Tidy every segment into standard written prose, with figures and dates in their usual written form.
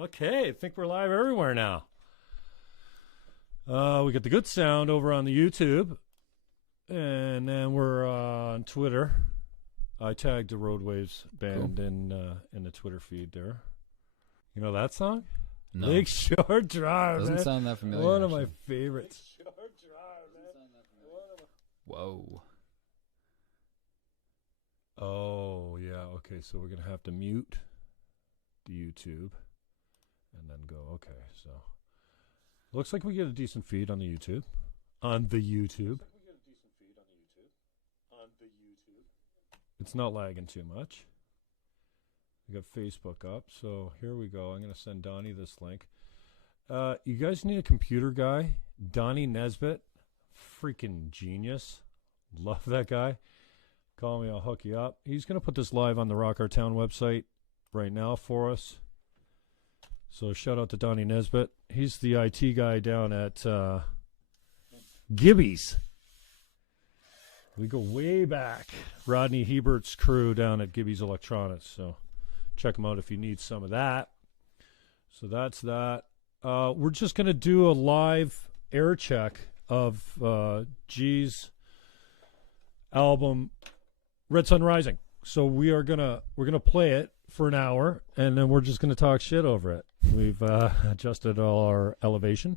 Okay, I think we're live everywhere now. We got the good sound over on the YouTube, and then we're on Twitter. I tagged the Roadwaves band in the Twitter feed there. You know that song? No. Big Short Drive. Doesn't sound that familiar. One of my favorites. Big Short Drive, man. Whoa. Oh, yeah. Okay, so we're going to have to mute the YouTube and then go. Okay, so looks like we get a decent feed on the YouTube. On the YouTube. It's not lagging too much. We got Facebook up, so here we go. I'm going to send Donnie this link. You guys need a computer guy. Donnie Nesbitt, freaking genius. Love that guy. Call me, I'll hook you up. He's going to put this live on the Rock Our Town website right now for us. So shout out to Donnie Nesbitt. He's the IT guy down at Gibby's. We go way back. Rodney Hebert's crew down at Gibby's Electronics. So check them out if you need some of that. So that's that. We're just going to do a live air check of G's album Red Sun Rising. So we're gonna play it for an hour, and then we're just gonna talk shit over it. We've adjusted all our elevation,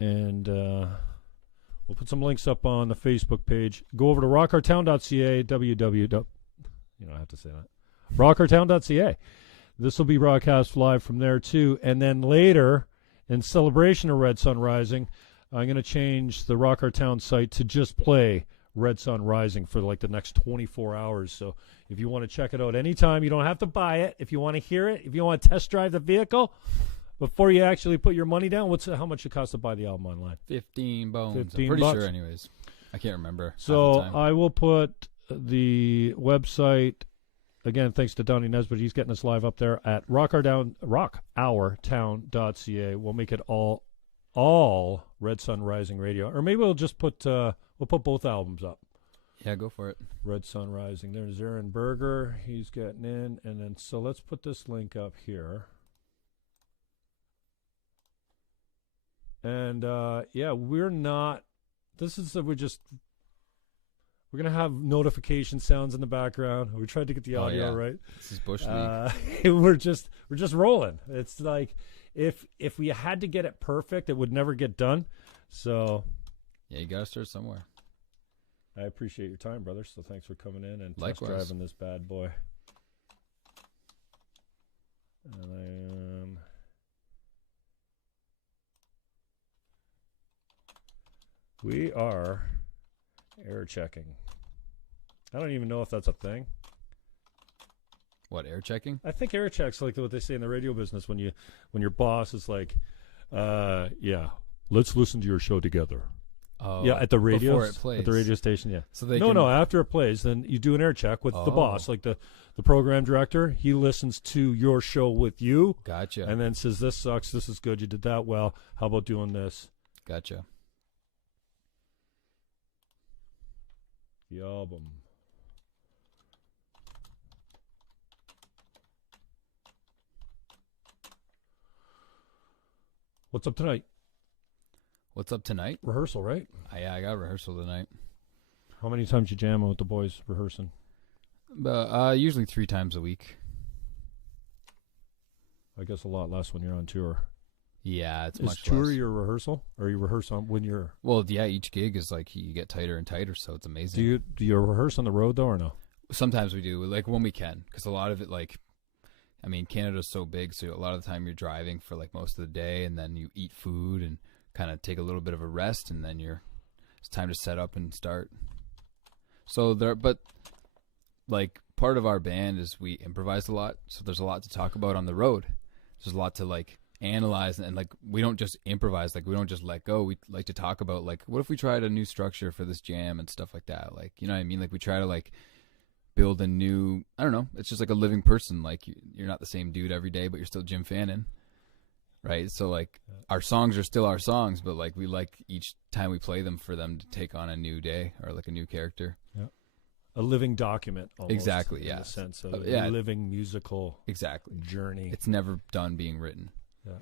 and we'll put some links up on the Facebook page. Go over to rockourtown.ca, you don't have to say that, rockourtown.ca. This will be broadcast live from there too, and then later, in celebration of Red Sun Rising, I'm gonna change the Rock Our Town site to just play Red Sun Rising for like the next 24 hours. So if you want to check it out anytime, you don't have to buy it. If you want to hear it, if you want to test drive the vehicle before you actually put your money down, how much it costs to buy the album online? 15 bones. 15 I'm pretty bucks. sure anyways. I can't remember. So I will put the website, again, thanks to Donnie Nesbitt. He's getting us live up there at rockourtown.ca. We'll make it all Red Sun Rising radio. Or maybe we'll just put we'll put both albums up. Yeah, go for it. Red Sun Rising. There's Aaron Berger. He's getting in. And then, so let's put this link up here. And, yeah, we're not, we're going to have notification sounds in the background. We tried to get the audio right. This is Bush League. we're just rolling. It's like, if we had to get it perfect, it would never get done. So, yeah, you got to start somewhere. I appreciate your time, brother. So thanks for coming in and test Likewise. driving this bad boy. And we are air checking. I don't even know if that's a thing. What, air checking? I think air checks like what they say in the radio business when your boss is like, yeah, let's listen to your show together. Oh, yeah, at the radio, before it plays. at the radio station, yeah. So they no, after it plays, then you do an air check with the boss, like the program director. He listens to your show with you. Gotcha. And then says, this sucks, this is good, you did that well, how about doing this? Gotcha. The album. What's up tonight? What's up tonight? Rehearsal, right? Yeah, I got rehearsal tonight. How many times you jamming with the boys rehearsing? Usually 3 times a week. I guess a lot less when you're on tour. Yeah, it's is much tour less. your rehearsal, or you rehearse on when you're? Well, yeah, each gig is like you get tighter and tighter, so it's amazing. Do you rehearse on the road though, or no? Sometimes we do, like when we can, because a lot of it, like, I mean, Canada's so big, so a lot of the time you're driving for like most of the day, and then you eat food and kind of take a little bit of a rest, and then it's time to set up and start. So but like part of our band is we improvise a lot, so there's a lot to talk about on the road. There's a lot to like analyze, and like we don't just improvise, like we don't just let go. We like to talk about like, what if we tried a new structure for this jam and stuff like that, like, you know what I mean? Like we try to like build a new, I don't know, it's just like a living person. Like you're not the same dude every day, but you're still Jim Fannon, right? So like our songs are still our songs, but like we like each time we play them for them to take on a new day or like a new character. Yeah. a living document. Almost, Exactly. in Yeah. the sense of Yeah. a living musical Exactly. journey. It's never done being written. Yeah.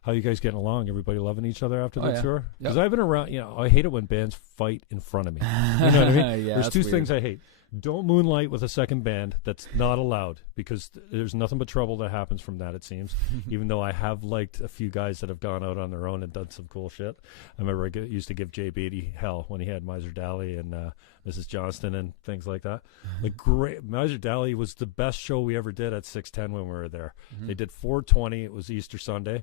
How you guys getting along? Everybody loving each other after the yeah. tour? Because Yep. I've been around. I hate it when bands fight in front of me. You know what I mean? Yeah, There's that's two weird. things I hate. Don't moonlight with a second band. That's not allowed because there's nothing but trouble that happens from that, it seems. Even though I have liked a few guys that have gone out on their own and done some cool shit. I remember I used to give Jay Beatty hell when he had Miser Dally and Mrs. Johnston and things like that. Like great. Miser Dally was the best show we ever did at 610 when we were there. They did 420. It was Easter Sunday.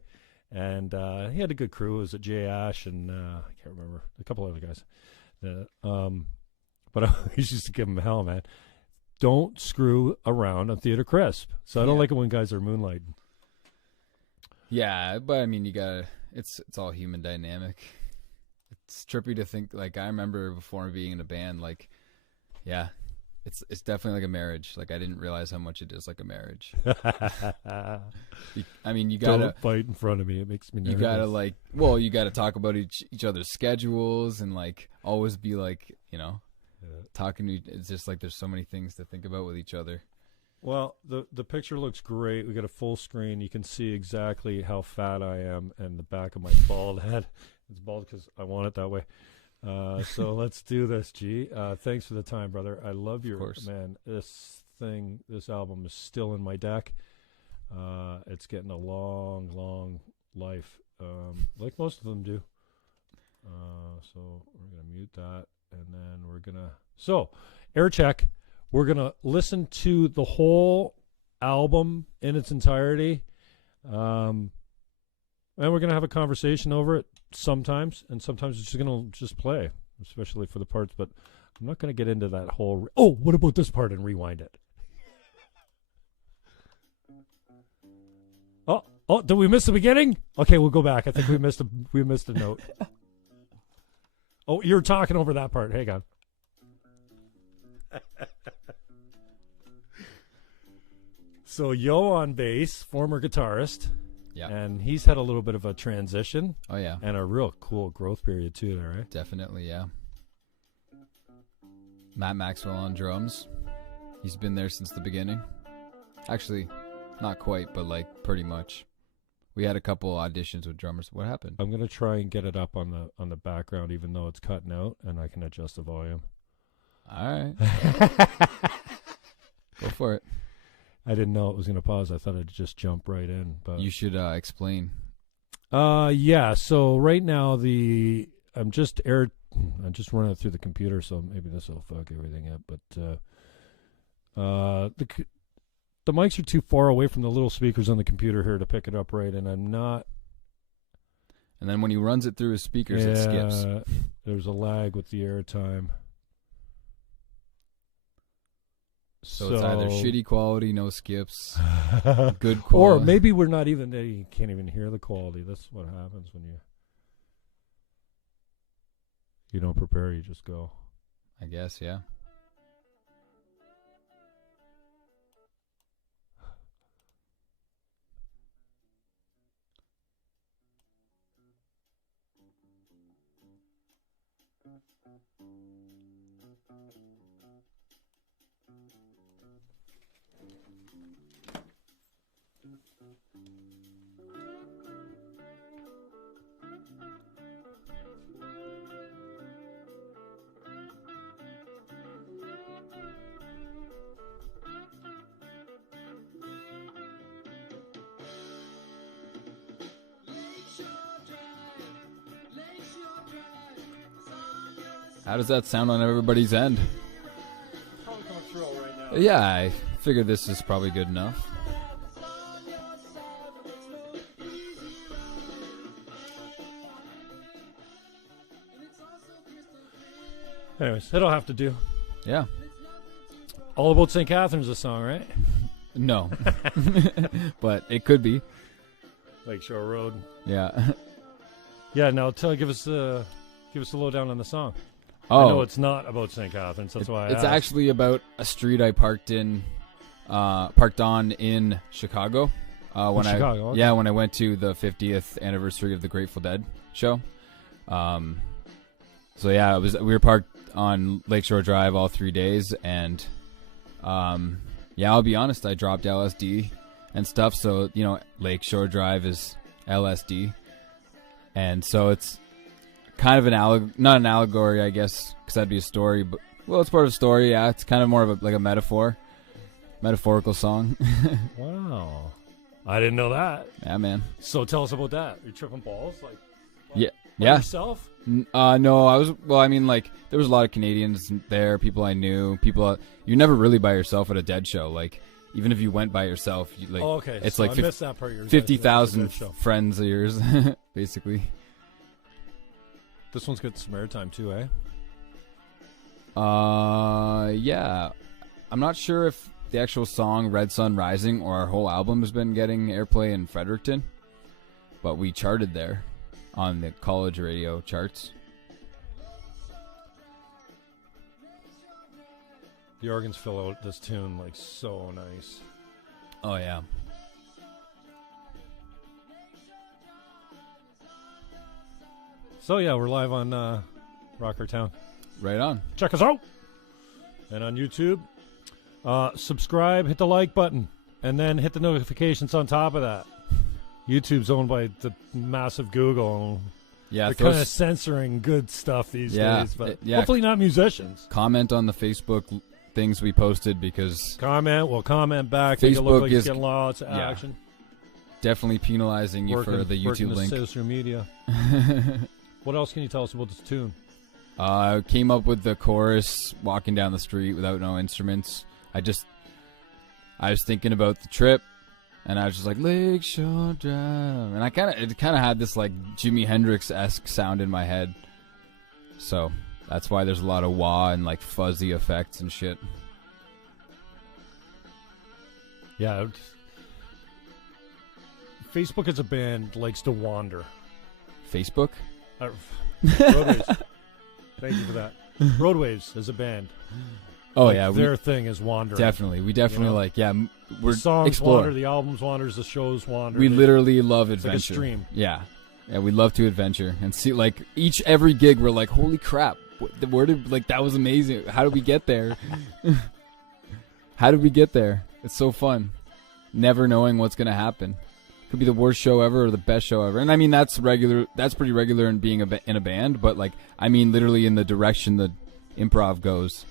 And he had a good crew. It was Jay Ash and I can't remember, a couple other guys. But I always used to give him hell, man. Don't screw around on Theater Crisp. So I don't like it when guys are moonlighting. Yeah, but I mean, you gotta. It's all human dynamic. It's trippy to think. Like I remember before being in a band, like, yeah, it's definitely like a marriage. Like I didn't realize how much it is like a marriage. I mean, you gotta Don't fight in front of me. It makes me nervous. You gotta you gotta talk about each other's schedules and like always be like, talking to. It's just like there's so many things to think about with each other. Well, the picture looks great. We got a full screen. You can see exactly how fat I am and the back of my bald head. It's bald because I want it that way. So let's do this, G. Thanks for the time, brother. I love your man. This album is still in my deck. It's getting a long, long life, like most of them do. So we're gonna mute that, and then we're gonna. So, air check. We're gonna listen to the whole album in its entirety, and we're gonna have a conversation over it sometimes, and sometimes it's just gonna play, especially for the parts. But I'm not gonna get into that whole. Oh, what about this part and rewind it? Oh, did we miss the beginning? Okay, we'll go back. I think we missed a note. Oh, you're talking over that part. Hang on. So Yo on bass, former guitarist. Yeah. And he's had a little bit of a transition. Oh yeah. And a real cool growth period too there, right? Definitely, yeah. Matt Maxwell on drums. He's been there since the beginning. Actually, not quite, but like pretty much. We had a couple auditions with drummers. What happened? I'm gonna try and get it up on the background, even though it's cutting out, and I can adjust the volume. All right. Go for it. I didn't know it was gonna pause. I thought it'd just jump right in. But you should explain. Yeah. So right now I'm just running it through the computer, so maybe this will fuck everything up. But the mics are too far away from the little speakers on the computer here to pick it up right, and I'm not. And then when he runs it through his speakers, it skips. There's a lag with the airtime. So it's either shitty quality, no skips, good quality. Or maybe we're not even, you can't even hear the quality. That's what happens when you don't prepare, you just go. I guess, yeah. How does that sound on everybody's end? Probably coming through all right now. Yeah, I figure this is probably good enough. Anyways, it'll have to do. Yeah. All About St. Catherine's a song, right? No. But it could be. Lakeshore Road. Yeah. Yeah, now give us a lowdown on the song. Oh. I know it's not about St. Catherine's, that's why it's asked. actually about a street I parked on in Chicago. Chicago, okay. Yeah, when I went to the 50th anniversary of the Grateful Dead show. So yeah, we were parked on Lakeshore Drive all 3 days, and yeah, I'll be honest, I dropped LSD and stuff, so you know, Lakeshore Drive is LSD, and so it's kind of not an allegory, I guess, because that'd be a story, but well, it's part of a story. Yeah, it's kind of more of like a metaphorical song. Wow, I didn't know that. Yeah, man. So tell us about that. Are you tripping balls, like yeah, by yeah. yourself? No, I was. Well, I mean, like there was a lot of Canadians there, people I knew, you're never really by yourself at a Dead show. Like even if you went by yourself, you, like okay, it's so like I missed that part. 50,000 friends of yours, basically. This one's got some airtime too, eh? Yeah. I'm not sure if the actual song Red Sun Rising or our whole album has been getting airplay in Fredericton, but we charted there on the college radio charts. The organs fill out this tune like so nice. Oh, yeah. So, yeah, we're live on Rocker Town. Right on. Check us out. And on YouTube, subscribe, hit the like button, and then hit the notifications on top of that. YouTube's owned by the massive Google. Yeah, they're kind of censoring good stuff these days, but hopefully not musicians. Comment on the Facebook things we posted, because we'll comment back. Facebook make it look like is it's getting lots of action. Definitely penalizing you for the YouTube link. Social media. What else can you tell us about this tune? I came up with the chorus walking down the street without no instruments. I was thinking about the trip, and I was just like, Lakeshore Drive, and it kind of had this like Jimi Hendrix-esque sound in my head. So that's why there's a lot of wah and like fuzzy effects and shit. Yeah. Facebook as a band likes to wander. Facebook? Roadwaves. Thank you for that. Roadwaves as a band. Oh, like yeah. Their thing is wandering. Definitely. We definitely we're the songs explore. wander, the albums wanders, the shows wander. We literally love it's adventure. Like a stream. Yeah. Yeah, we love to adventure and see like every gig we're like, holy crap. Where did that was amazing. How did we get there? How did we get there? It's so fun. Never knowing what's going to happen. Could be the worst show ever or the best show ever. And I mean, that's pretty regular in being in a band, but like, I mean, literally in the direction the improv goes.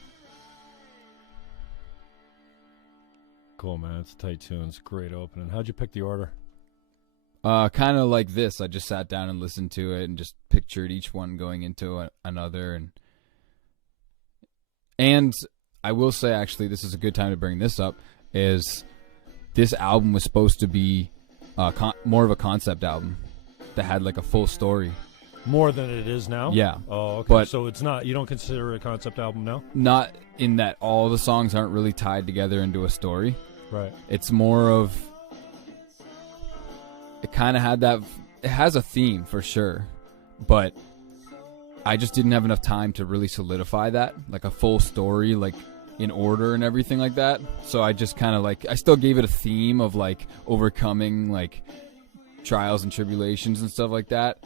Cool, man. It's a tight tune. It's a great opening. How'd you pick the order? Kind of like this. I just sat down and listened to it and just pictured each one going into another. And I will say, actually, this is a good time to bring this up, is this album was supposed to be more of a concept album that had like a full story. More than it is now? Yeah. Oh, okay. But so it's not, you don't consider it a concept album now? Not in that all the songs aren't really tied together into a story. Right. It's more of, it kind of had that, it has a theme for sure, but I just didn't have enough time to really solidify that, like a full story, like in order and everything like that. So I just kind of like, I still gave it a theme of like overcoming like trials and tribulations and stuff like that.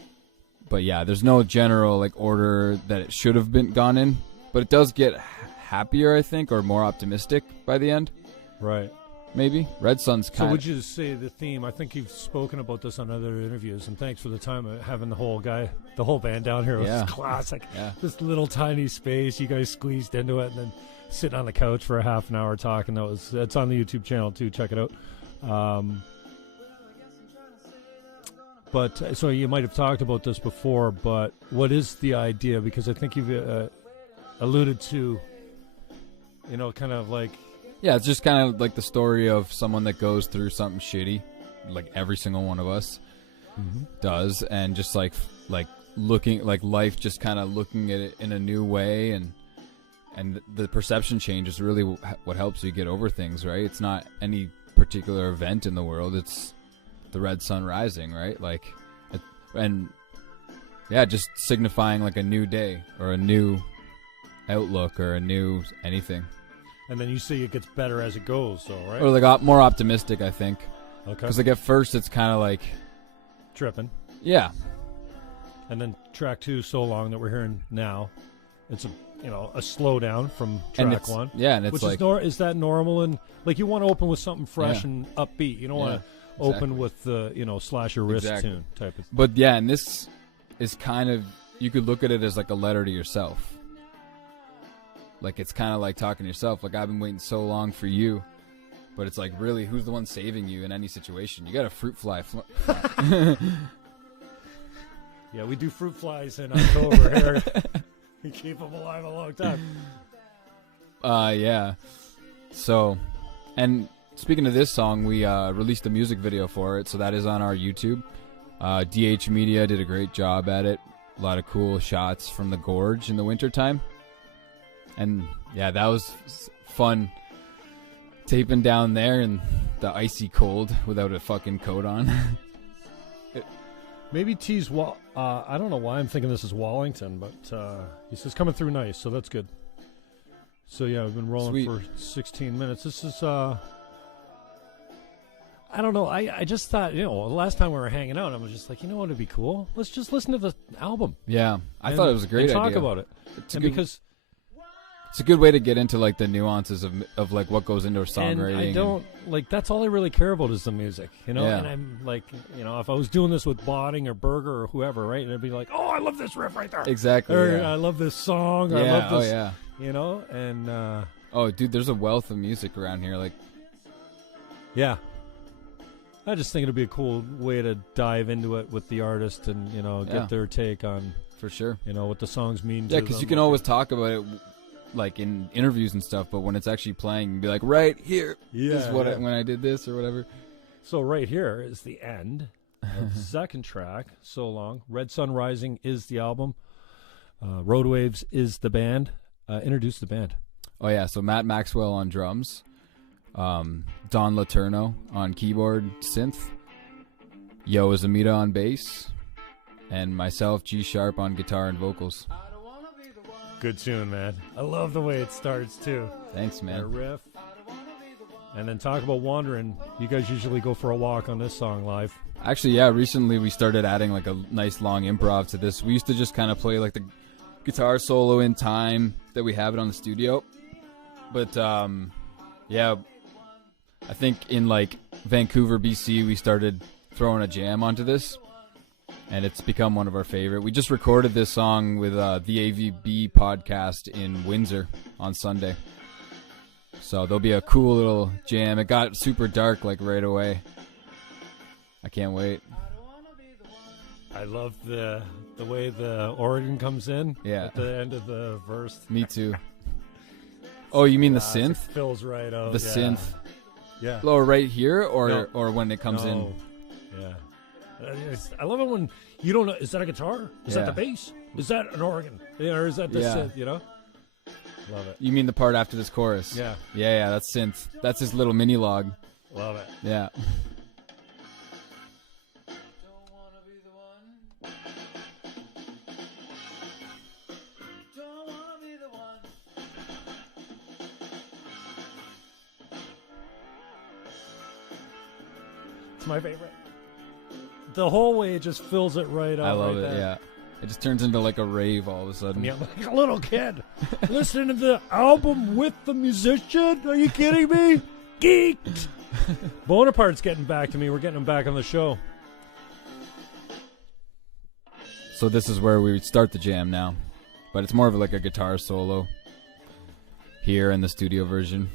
But yeah, there's no general like order that it should have been gone in, but it does get happier, I think, or more optimistic by the end. Right. Maybe. Red Sun's kind of... So would you say the theme, I think you've spoken about this on other interviews, and thanks for the time of having the whole band down here. It was classic. Yeah. This little tiny space, you guys squeezed into it, and then sitting on the couch for a half an hour talking. It's on the YouTube channel too. Check it out. But so you might have talked about this before, but what is the idea? Because I think you've alluded to, kind of like... Yeah, it's just kind of like the story of someone that goes through something shitty, like every single one of us does, and just like looking, like life just kind of looking at it in a new way, and the perception change is really what helps you get over things, right? It's not any particular event in the world, it's the red sun rising, right? Just signifying like a new day or a new outlook or a new anything. And then you say it gets better as it goes, though, right? Or like more optimistic, I think. Okay. Because like at first it's kind of like tripping. Yeah. And then track 2, So Long, that we're hearing now, it's a a slowdown from And track it's- one. yeah, and it's which like- is that normal? And like you want to open with something fresh Yeah. and upbeat. You don't want to exactly. open with the slash your wrist Exactly. tune type of. But yeah, and this is kind of, you could look at it as like a letter to yourself. Like it's kind of like talking to yourself. Like I've been waiting so long for you, but it's like really, who's the one saving you in any situation? You got a fruit fly. Yeah, we do fruit flies in October here. We keep them alive a long time. Yeah. So, and speaking of this song, we released a music video for it, so that is on our YouTube. DH Media did a great job at it. A lot of cool shots from the gorge in the wintertime. And yeah, that was fun taping down there in the icy cold without a fucking coat on. Maybe T's I don't know why I'm thinking this is Wallington, but he says coming through nice, so that's good. So yeah, we've been rolling Sweet. for 16 minutes. This is I don't know. I just thought, the last time we were hanging out, I was just like, what would be cool? Let's just listen to the album. Yeah, I thought it was a great and idea. talk about it. It's a And good, because it's a good way to get into like the nuances of like what goes into songwriting. and I don't like that's all I really care about is the music, Yeah. And I'm like, if I was doing this with Botting or Berger or whoever, right, and it'd be like, oh, I love this riff right there, Exactly. or yeah. I love this song, or Yeah, I love this, oh yeah. And Oh, dude, there's a wealth of music around here. Like, yeah, I just think it'd be a cool way to dive into it with the artist and Yeah. get their take on for sure. what the songs mean. Yeah, to because them. you can always talk about it, like in interviews and stuff. But when it's actually playing, you'd be like, right here is what yeah. when I did this or whatever. So right here is the end of the second track. So long. Red Sun Rising is the album. Road Waves is the band. Introduce the band. Oh yeah, so Matt Maxwell on drums, Don LETOURNEAU on keyboard, synth, IZUMITA on bass, and myself, G Sharp, on guitar and vocals. Good tune, man. I love the way it starts too. Thanks, That man. riff. And then talk about wandering. You guys usually go for a walk on this song live. Actually, yeah, recently we started adding like a nice long improv to this. We used to just kind of play like the guitar solo in time that we have it on the studio. But yeah, I think in like Vancouver, BC, we started throwing a jam onto this, and it's become one of our favorite. We just recorded this song with the AVB podcast in Windsor on Sunday. So there'll be a cool little jam. It got super dark like right away. I can't wait. I love the way the organ comes in Yeah. at the end of the verse. Me too. Oh, you mean the It synth? fills right out. The yeah. synth. Yeah. Oh, right here or No. or when it comes in? No. Yeah. I love it when you don't know. Is that a guitar? Is that Yeah. the bass? Is that an organ? Or is that the Yeah. synth? Love it. You mean the part after this chorus? Yeah. Yeah, that's synth. That's his little mini log. Love it. Yeah. It's my favorite. The whole way it just fills it right up. I love right it, there. yeah. It just turns into like a rave all of a sudden. I mean, I'm like a little kid listening to the album with the musician. Are you kidding me? Geeked. Bonaparte's getting back to me. We're getting him back on the show. So this is where we would start the jam now. But it's more of like a guitar solo here in the studio version.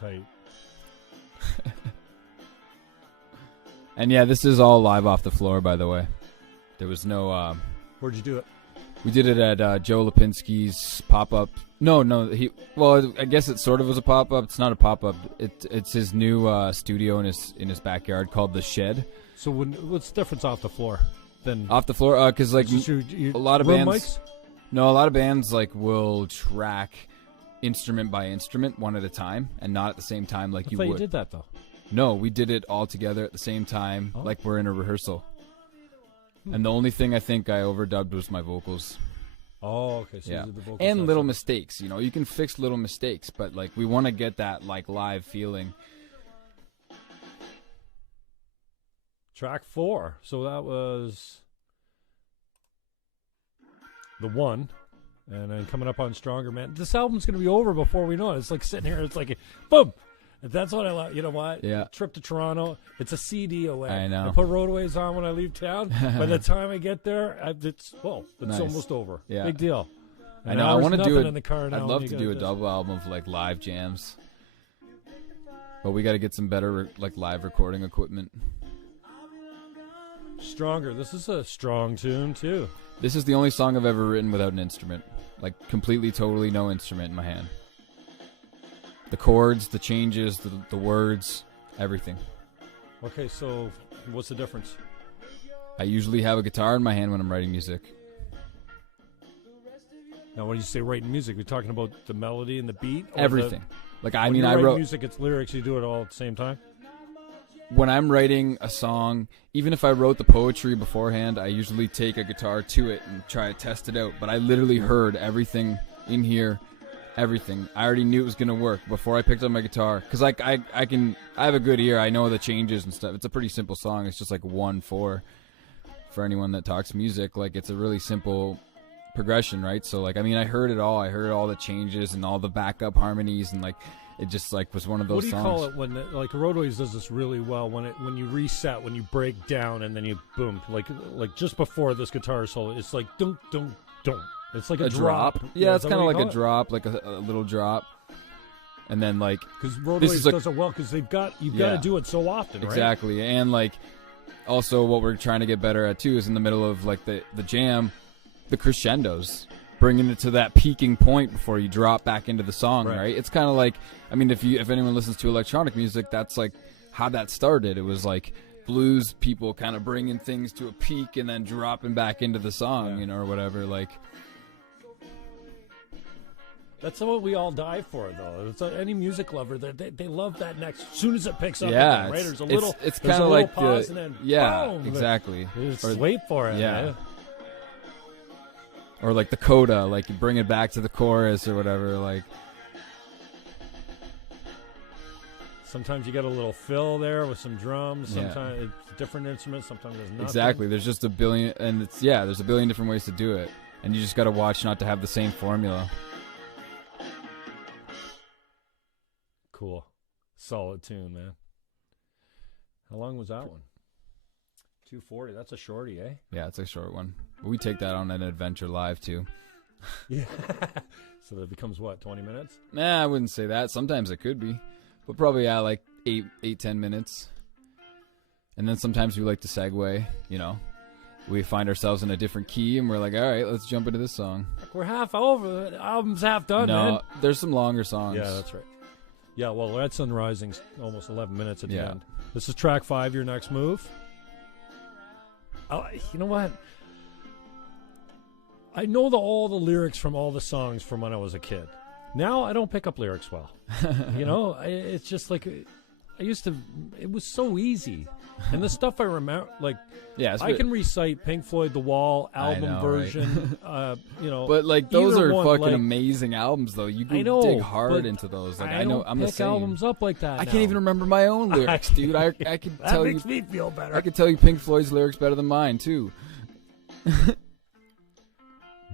Tight. And yeah, this is all live off the floor, by the way. There was no... Where'd you do it? we did it at Joe Lipinski's pop-up. No, well, I guess it sort of was a pop-up. It's not a pop-up. It's his new studio in his backyard called The Shed. So what's the difference off the floor? than off the floor? Because like a lot of room bands. mics? No, a lot of bands like will track instrument by instrument, one at a time, and not at the same time like you would. You did that though. No, we did it all together at the same time, like we're in a rehearsal. And the only thing I think I overdubbed was my vocals. Oh, okay. So yeah, you did the vocals and little mistakes. You know, you can fix little mistakes, but like we want to get that like live feeling. Track 4. So that was the one. And then coming up on Stronger Man. This album's going to be over before we know it. It's like sitting here. It's like, boom. That's what I love. You know what? Yeah. Trip to Toronto. It's a CD away. I know. I put Roadaways on when I leave town. By the time I get there, it's nice. almost over. Yeah. Big deal. I know. I want to do it. In the car now I'd love to do a double album of like live jams. But we got to get some better like live recording equipment. Stronger. This is a strong tune too. This is the only song I've ever written without an instrument. Like completely, totally no instrument in my hand. The chords, the changes, the words, everything. Okay, so what's the difference? I usually have a guitar in my hand when I'm writing music. Now, when you say writing music, we're talking about the melody and the beat? Everything. Like I mean, I wrote music, it's lyrics, you do it all at the same time? When I'm writing a song, even if I wrote the poetry beforehand, I usually take a guitar to it and try to test it out. But I literally heard everything in here, everything. I already knew it was gonna work before I picked up my guitar. Cause like I have a good ear. I know the changes and stuff. It's a pretty simple song. It's just like 1/4 for anyone that talks music. Like it's a really simple progression, right? So like I mean, I heard it all. I heard all the changes and all the backup harmonies and like. It just like was one of those songs. What do you call it when like Roadaways does this really well when you reset, when you break down and then you boom, like just before this guitar solo, it's like dum dum dum. It's like a drop. Yeah, it's kind of like a drop, like a little drop. And then like because Roadaways does it well because you've got to do it so often, right? Exactly. And like also what we're trying to get better at too is in the middle of like the jam, the crescendos. Bringing it to that peaking point before you drop back into the song, right? It's kind of like, I mean, if anyone listens to electronic music, that's like how that started. It was like blues people kind of bringing things to a peak and then dropping back into the song, you know, or whatever. Like that's what we all die for, though. It's any music lover that they love that next. As soon as it picks up, yeah, again, right? There's a little. It's kind of like pause and then boom, exactly. Just wait for it. Yeah. Or like the coda, like you bring it back to the chorus or whatever. Like sometimes you get a little fill there with some drums. Sometimes it's different instruments. Sometimes there's nothing. Exactly. There's just a billion, and there's a billion different ways to do it, and you just got to watch not to have the same formula. Cool, solid tune, man. How long was that one? 240. That's a shorty, eh? Yeah, it's a short one. We take that on an adventure live too. Yeah. So that becomes what, 20 minutes? Nah, I wouldn't say that. Sometimes it could be, but probably like 8-10 minutes. And then sometimes we like to segue. You know, we find ourselves in a different key, and we're like, all right, let's jump into this song. We're half over. The album's half done. No, man. There's some longer songs. Yeah, that's right. Yeah, well, Red Sun Rising's almost 11 minutes at the end. This is track 5. Your next move. You know what? I know all the lyrics from all the songs from when I was a kid. Now I don't pick up lyrics well. You know, it's just like I used to. It was so easy, and the stuff I remember, like, I can recite Pink Floyd "The Wall" album version. Right? You know, but like those are one, fucking like, amazing albums, though. You can dig hard into those. Like I know, I'm the same. Albums up like that. I can't even remember my own lyrics, dude. I can tell you. That makes me feel better. I can tell you Pink Floyd's lyrics better than mine too.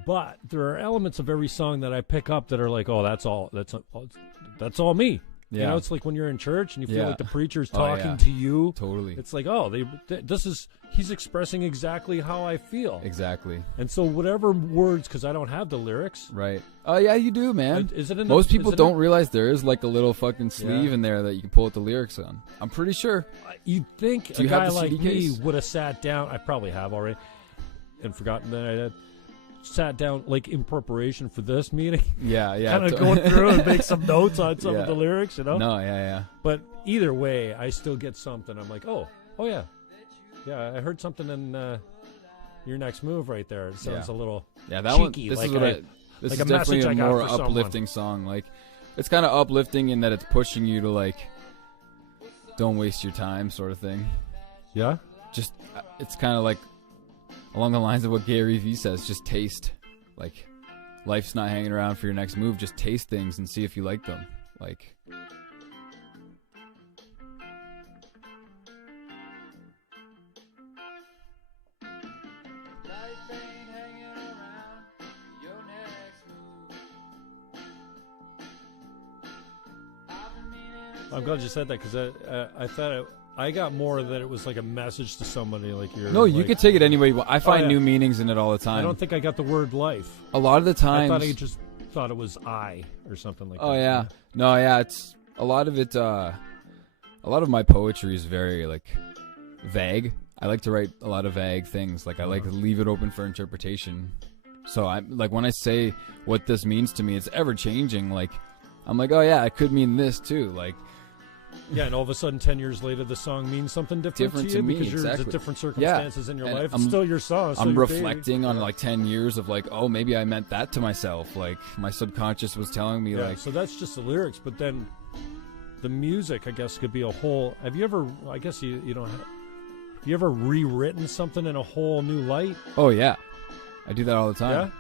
But there are elements of every song that I pick up that are like, oh, that's all me. Yeah. You know, it's like when you're in church and you feel like the preacher's talking to you. Totally. It's like, oh, he's expressing exactly how I feel. Exactly. And so whatever words, because I don't have the lyrics. Right. Oh, yeah, you do, man. Is it in Most people don't realize there is like a little fucking sleeve in there that you can pull out the lyrics on. I'm pretty sure. You'd think a guy like me would have sat down. I probably have already and forgotten that I had. Sat down like in preparation for this meeting. Yeah. Kind of going through and make some notes on some of the lyrics, you know? No, yeah. But either way, I still get something. I'm like, oh yeah. Yeah, I heard something in your next move right there. It sounds a little that cheeky. This like is what this like is a definitely message a I got more for someone. uplifting song. Like, it's kind of uplifting in that it's pushing you to like, don't waste your time, sort of thing. Yeah. Just it's kind of like along the lines of what Gary Vee says. Just taste. Like, life's not hanging around for your next move. Just taste things and see if you like them. Like. I'm glad you said that because I thought I got more that it was like a message to somebody. Like you're. No, you like, could take it any way you want. I find yeah. new meanings in it all the time. I don't think I got the word life. A lot of the times. I thought I just thought it was I or something like that. Oh yeah, no, yeah. It's a lot of it. A lot of my poetry is very like vague. I like to write a lot of vague things. Like I like to leave it open for interpretation. So I like when I say what this means to me, it's ever changing. Like I'm like, oh yeah, it could mean this too. Like. Yeah, and all of a sudden, 10 years later, the song means something different to you me, because you're exactly. at different circumstances in your And life. It's still your song. I'm reflecting on like 10 years of like, oh, maybe I meant that to myself. Like my subconscious was telling me like. So that's just the lyrics, but then the music, I guess, could be a whole. Have you ever? I guess you don't. Have you ever rewritten something in a whole new light? Oh yeah, I do that all the time. Yeah.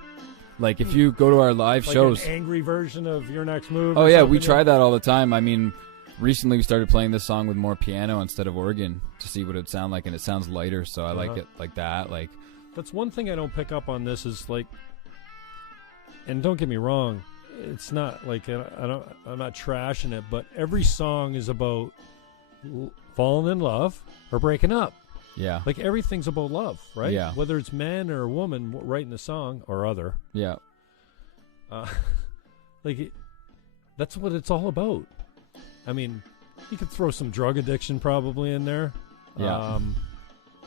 Like if you go to our live like shows, an angry version of Your Next Move. Oh yeah, we try that all the time. I mean. Recently, we started playing this song with more piano instead of organ to see what it would sound like, and it sounds lighter, so I like it like that. Like, that's one thing I don't pick up on this is like, and don't get me wrong, it's not like I'm not trashing it, but every song is about falling in love or breaking up. Yeah, like everything's about love, right? Yeah, whether it's man or a woman writing the song or other. Yeah, that's what it's all about. I mean, you could throw some drug addiction probably in there. Yeah.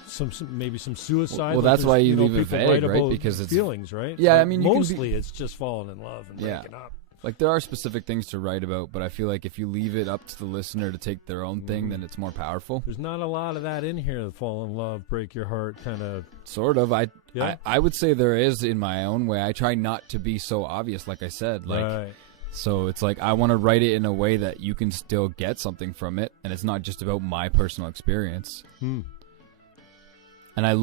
Some maybe some suicide. Well, that's why you leave it vague, right? Because it's feelings, right? Yeah, so I mean, mostly it's just falling in love and breaking up. Like there are specific things to write about, but I feel like if you leave it up to the listener to take their own thing, then it's more powerful. There's not a lot of that in here. The fall in love, break your heart, kind of. Sort of. I would say there is in my own way. I try not to be so obvious, like I said. Like. Right. So it's like I want to write it in a way that you can still get something from it, and it's not just about my personal experience. And I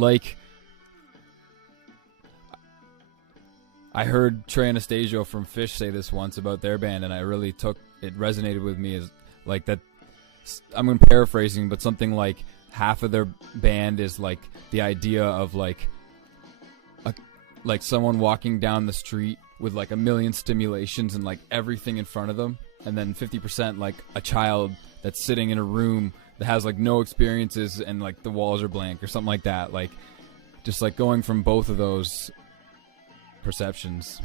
heard Trey Anastasio from Fish say this once about their band, and I really it resonated with me as like that. I'm paraphrasing, but something like half of their band is like the idea of like someone walking down the street with like a million stimulations and like everything in front of them, and then 50% like a child that's sitting in a room that has like no experiences and like the walls are blank or something like that. Like just like going from both of those perceptions,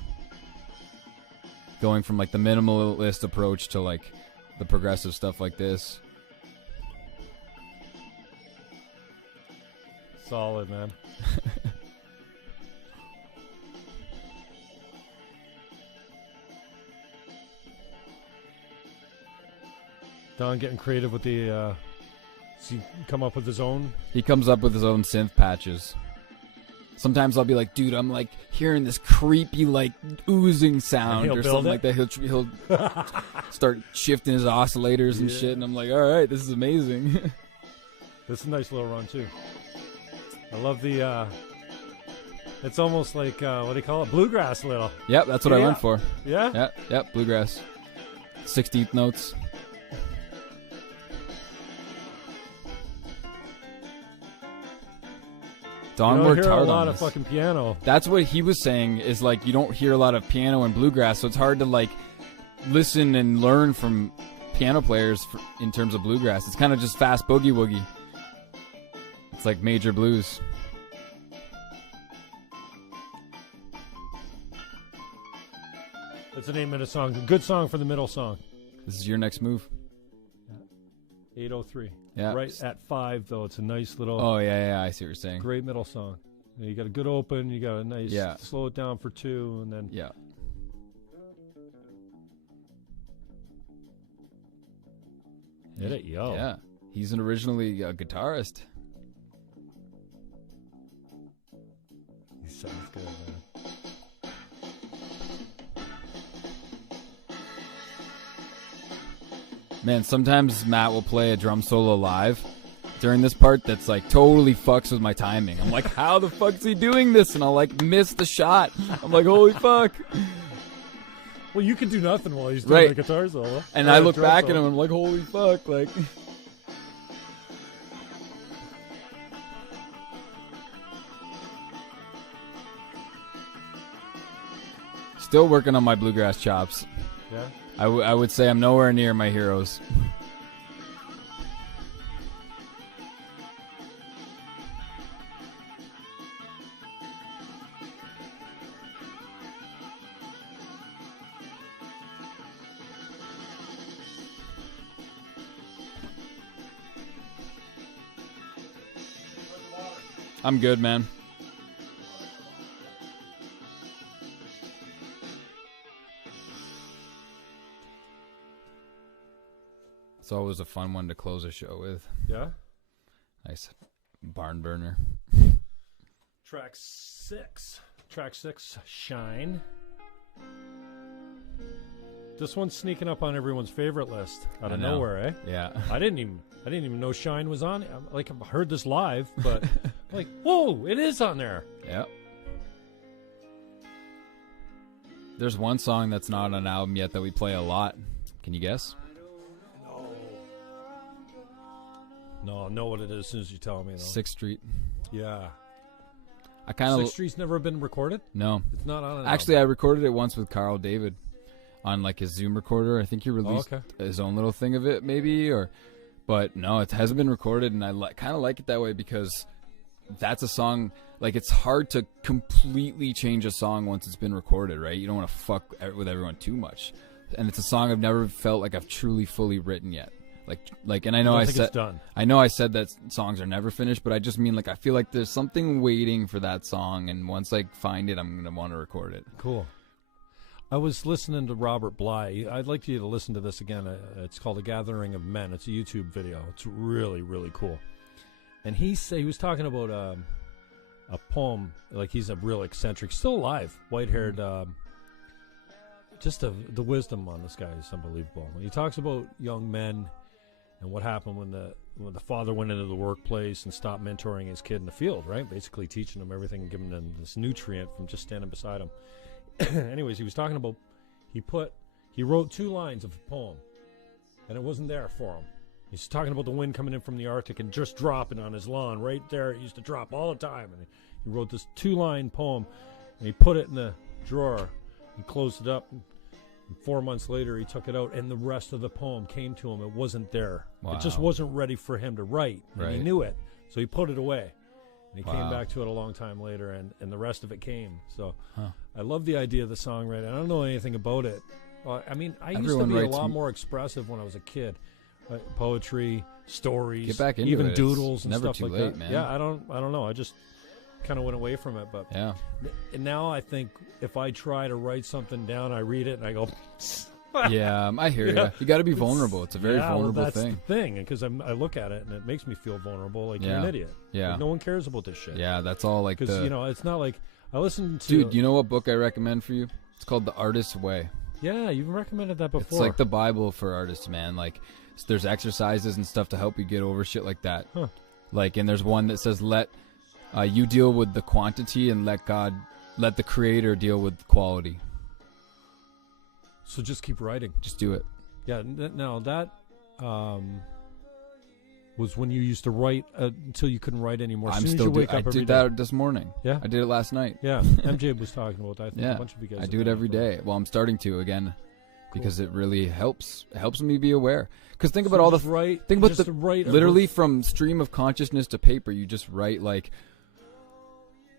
going from like the minimalist approach to like the progressive stuff like this. Solid, man. Don getting creative with the. Does he come up with his own? He comes up with his own synth patches. Sometimes I'll be like, dude, I'm like hearing this creepy like oozing sound or something like that. He'll start shifting his oscillators and shit, and I'm like, all right, this is amazing. This is a nice little run too. I love the. It's almost like what do you call it? Bluegrass little. Yep, that's what I went for. Yeah. Yep, bluegrass. 16th notes. Don worked hard on this. You don't hear a lot of fucking piano. That's what he was saying, is like you don't hear a lot of piano and bluegrass, so it's hard to like listen and learn from piano players in terms of bluegrass. It's kind of just fast boogie woogie. It's like major blues. That's the name of the song. Good song for the middle song. This is Your Next Move. 8:03. Yeah. Right at 5, though. It's a nice little. Oh, yeah, I see what you're saying. Great middle song. You got a good open. You got a nice. Slow it down for 2, and then. Yeah. Hit it, yo. Yeah. He's originally a guitarist. Sounds good, man. Man, sometimes Matt will play a drum solo live during this part that's like totally fucks with my timing. I'm like, how the fuck is he doing this? And I'll like miss the shot. I'm like, holy fuck. Well, you can do nothing while he's doing the guitar solo. And I look back at him and I'm like, holy fuck. Like, still working on my bluegrass chops. Yeah? I would say I'm nowhere near my heroes. I'm good, man. It's always a fun one to close a show with. Yeah? Nice barn burner. Track 6. Track 6, Shine. This one's sneaking up on everyone's favorite list out of nowhere, eh? Yeah. I didn't even know Shine was on it. Like, I've heard this live, but like, whoa, it is on there. Yeah. There's one song that's not on an album yet that we play a lot. Can you guess? No, I'll know what it is as soon as you tell me, though. 6th Street. Yeah. I kind of 6th Street's never been recorded? No. It's not on an Actually, album. I recorded it once with Carl David on like his Zoom recorder. I think he released his own little thing of it, maybe, but no, it hasn't been recorded, and I kind of like it that way because that's a song. Like, it's hard to completely change a song once it's been recorded, right? You don't want to fuck with everyone too much, and it's a song I've never felt like I've truly fully written yet. Like, and I know I said, done. I know I said that songs are never finished, but I just mean like I feel like there's something waiting for that song, and once I find it, I'm gonna want to record it. Cool. I was listening to Robert Bly. I'd like you to listen to this again. It's called A Gathering of Men. It's a YouTube video. It's really, really cool. And he was talking about a poem. Like, he's a real eccentric, still alive, white-haired. Just the wisdom on this guy is unbelievable. He talks about young men and what happened when the father went into the workplace and stopped mentoring his kid in the field, right? Basically teaching him everything and giving him this nutrient from just standing beside him. Anyways, he was talking about he wrote 2 lines of a poem, and it wasn't there for him. He's talking about the wind coming in from the Arctic and just dropping on his lawn right there. It used to drop all the time, and he wrote this 2-line poem, and he put it in the drawer and closed it up. And 4 months later, he took it out, and the rest of the poem came to him. It wasn't there. Wow. It just wasn't ready for him to write, and he knew it, so he put it away. And he came back to it a long time later, and the rest of it came. So I love the idea of the songwriting. I don't know anything about it. I mean, I used to be a lot more expressive when I was a kid. Poetry, stories, get back into even it. doodles it's and never stuff too like late, that. Man. Yeah, I don't know. I just kind of went away from it. But yeah. And now I think if I try to write something down, I read it and I go, yeah, I hear you. You got to be vulnerable. It's a very vulnerable that's thing. The thing, because I look at it and it makes me feel vulnerable. Like you're an idiot. Yeah. Like, no one cares about this shit. Yeah, that's all. Like, because it's not like I listen to. Dude, you know what book I recommend for you? It's called The Artist's Way. Yeah, you've recommended that before. It's like the Bible for artists, man. Like, there's exercises and stuff to help you get over shit like that. Huh. Like, and there's one that says, let you deal with the quantity and let the Creator deal with the quality. So just keep writing. Just do it. Yeah. Now that was when you used to write until you couldn't write anymore. I did that this morning. Yeah, I did it last night. Yeah, MJ was talking about that. I think a bunch of you guys. I do it every day. Well, I'm starting to again, because it really helps. It helps me be aware. Because think about all the literally from stream of consciousness to paper. You just write like.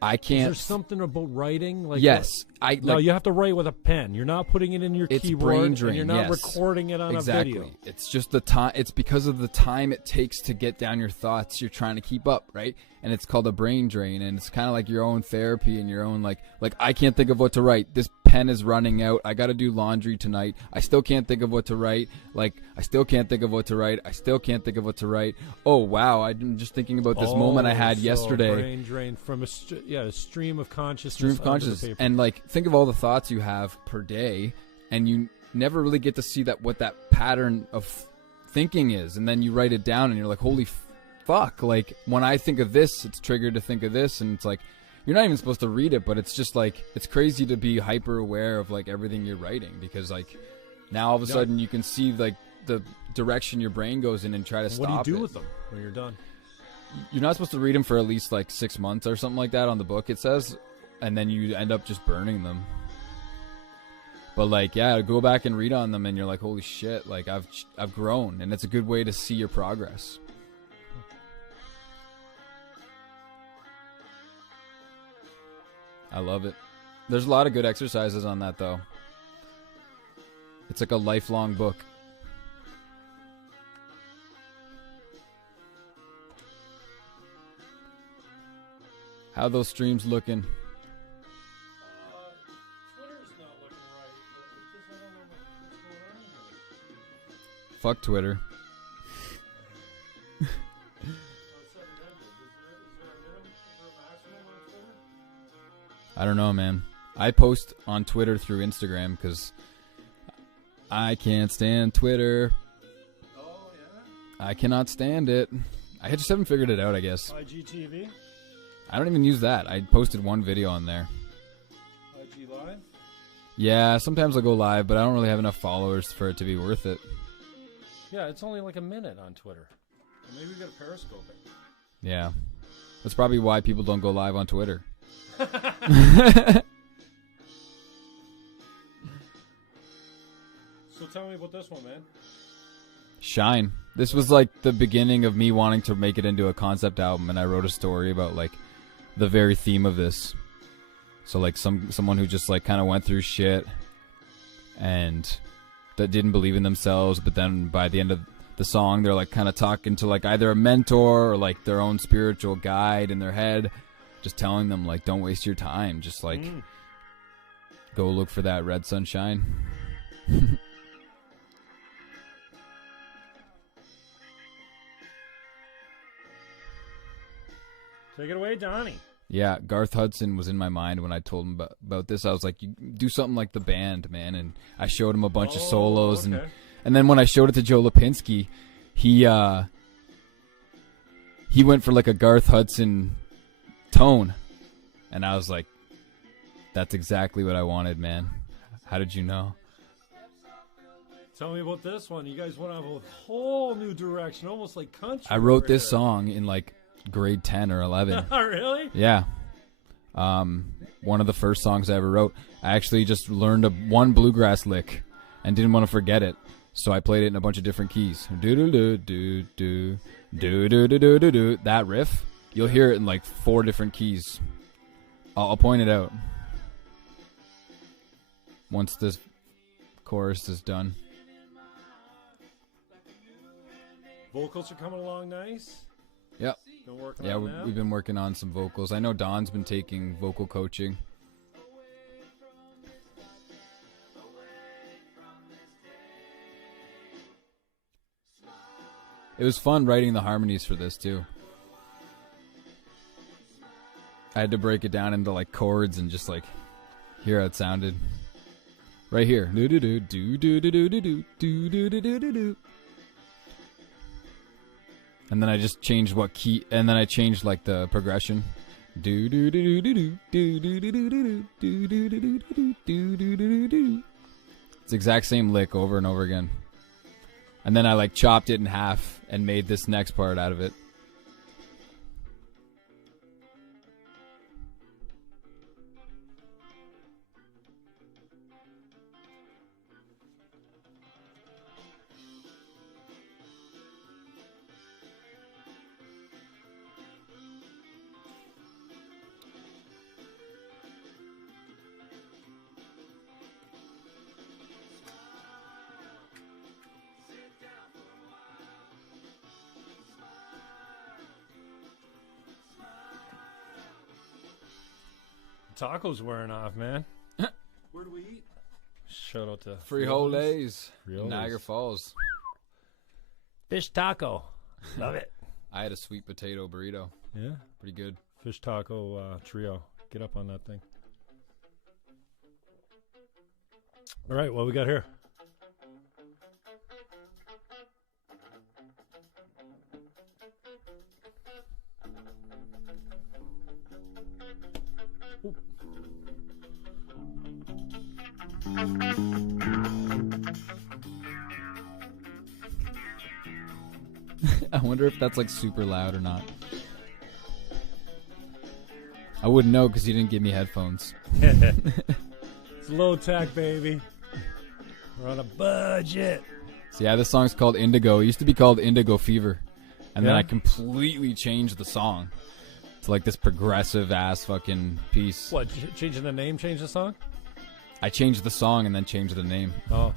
I can't. Is there something about writing? Like yes, no, you have to write with a pen. You're not putting it in your keyboard. Brain drain, and you're not recording it on a video. It's just the time. It's because of the time it takes to get down your thoughts. You're trying to keep up, right? And it's called a brain drain, and it's kind of like your own therapy and your own like I can't think of what to write. This pen is running out. I got to do laundry tonight. I still can't think of what to write. Like, I still can't think of what to write. I still can't think of what to write. Oh, wow. I'm just thinking about this moment I had yesterday. Brain drain from a stream of consciousness. Stream of consciousness. And, like, think of all the thoughts you have per day, and you never really get to see what that pattern of thinking is. And then you write it down, and you're like, holy fuck. Like, when I think of this, it's triggered to think of this, and it's like, you're not even supposed to read it, but it's just like, it's crazy to be hyper aware of like everything you're writing, because like now all of a sudden you can see like the direction your brain goes in and try to stop it. What do you do with them when you're done? You're not supposed to read them for at least like 6 months or something like that on the book, it says, and then you end up just burning them. But like, yeah, go back and read on them, and you're like, holy shit, like I've grown, and it's a good way to see your progress. I love it. There's a lot of good exercises on that, though. It's like a lifelong book. How those streams looking? Twitter's not looking right. I don't know what's going on here. Fuck Twitter. I don't know, man. I post on Twitter through Instagram because I can't stand Twitter. Oh, yeah? I cannot stand it. I just haven't figured it out, I guess. IGTV? I don't even use that. I posted one video on there. IG Live? Yeah, sometimes I'll go live, but I don't really have enough followers for it to be worth it. Yeah, it's only like a minute on Twitter. Maybe we got to Periscope it. Yeah. That's probably why people don't go live on Twitter. So tell me about this one, man. Shine. This was like the beginning of me wanting to make it into a concept album, and I wrote a story about like the very theme of this. So like someone who just like kind of went through shit and that didn't believe in themselves, but then by the end of the song they're like kind of talking to like either a mentor or like their own spiritual guide in their head, just telling them like, don't waste your time, just like go look for that red sunshine. Take it away, Donnie. Yeah, Garth Hudson was in my mind when I told him about this. I was like, you do something like the band, man. And I showed him a bunch of solos. Okay. And then when I showed it to Joe Lipinski, he went for like a Garth Hudson tone. And I was like, that's exactly what I wanted, man. How did you know? Tell me about this one. You guys went off a whole new direction, almost like country. I wrote this song in like grade 10 or 11. Oh, really? Yeah. One of the first songs I ever wrote. I actually just learned one bluegrass lick and didn't want to forget it. So I played it in a bunch of different keys. Do-do-do-do-do. Do-do-do-do-do-do. That riff, you'll hear it in like 4 different keys. I'll point it out once this chorus is done. Vocals are coming along nice. Yep. Been working on that? We've been working on some vocals. I know Don's been taking vocal coaching. It was fun writing the harmonies for this too. I had to break it down into like chords and just like hear how it sounded. Right here. Do do do do do do do do do do do do do. And then I just changed what key, and then I changed like the progression. Do do do do do do do do do do do do do do do do do do. It's the exact same lick over and over again. And then I like chopped it in half and made this next part out of it. Taco's wearing off, man. Where do we Shout out to Frijoles. Niagara Falls. Fish taco. Love it. I had a sweet potato burrito. Yeah. Pretty good. Fish taco trio. Get up on that thing. All right, what we got here? I wonder if that's like super loud or not. I wouldn't know because you didn't give me headphones. It's low tech, baby. We're on a budget. So yeah, this song's called Indigo. It used to be called Indigo Fever. And then Yeah. I completely changed the song to like this progressive ass fucking piece. What, changing the name, change the song? I changed the song and then changed the name. Oh.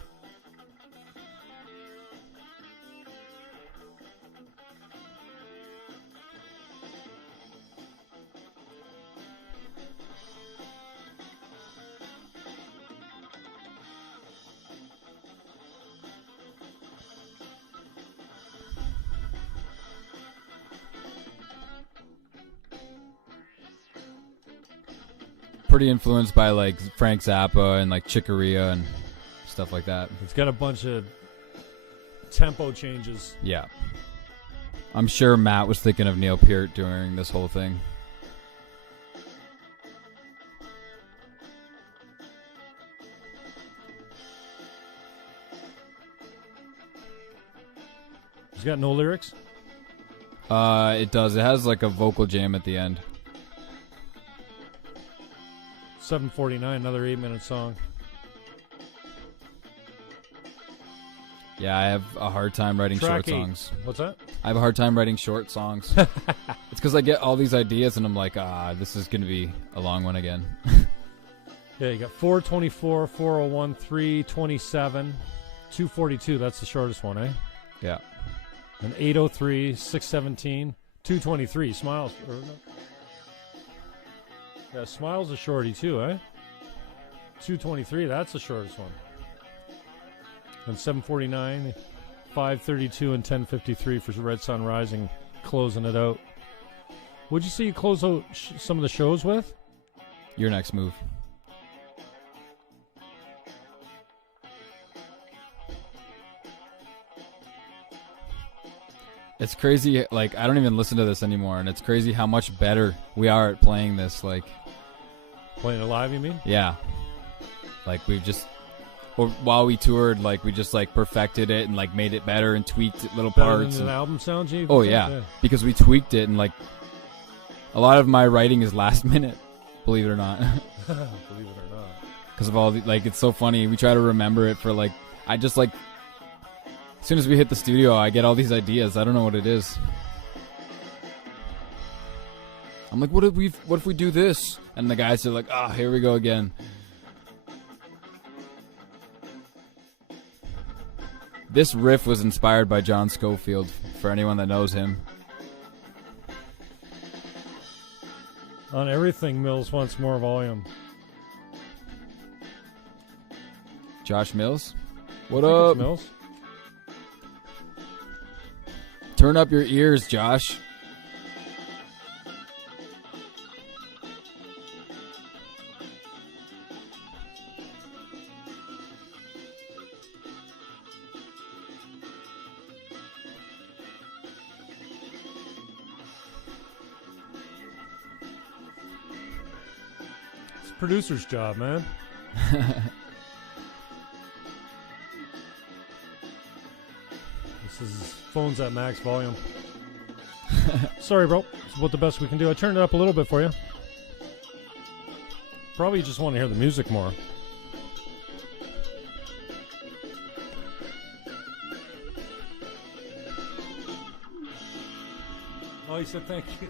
Pretty influenced by like Frank Zappa and like Chick Corea and stuff like that. It's got a bunch of tempo changes. Yeah. I'm sure Matt was thinking of Neil Peart during this whole thing. It's got no lyrics? It does. It has like a vocal jam at the end. 7:49, another 8-minute song. Yeah, I have a hard time writing Track short 8. songs. What's that? I have a hard time writing short songs. It's because I get all these ideas and I'm like, this is going to be a long one again. Yeah, you got 424, 401, 327, 242. That's the shortest one, eh? Yeah. And 803, 617, 223. Smiles. Or no. Yeah, Smiles a shorty too, eh? 223, that's the shortest one. And 749, 532, and 1053 for Red Sun Rising, closing it out. What'd you say you close out some of the shows with? Your next move. It's crazy, like, I don't even listen to this anymore, and it's crazy how much better we are at playing this, like... Playing it live, you mean? Yeah. Like, we've just... Or while we toured, like, we just, like, perfected it and, like, made it better and tweaked little Better parts. than an album sound, G? Oh, yeah. Because we tweaked it, and, like, a lot of my writing is last minute, believe it or not. Believe it or not. Because of all the, like, it's so funny. We try to remember it for, like, I just, like... As soon as we hit the studio, I get all these ideas. I don't know what it is. I'm like, what if we do this? And the guys are like, here we go again. This riff was inspired by John Scofield, for anyone that knows him. On everything, Mills wants more volume. Josh Mills? What I think up? it's Mills. Turn up your ears, Josh. It's a producer's job, man. This is phones at max volume. Sorry, bro. It's about the best we can do. I turned it up a little bit for you. Probably just want to hear the music more. Oh, he said thank you.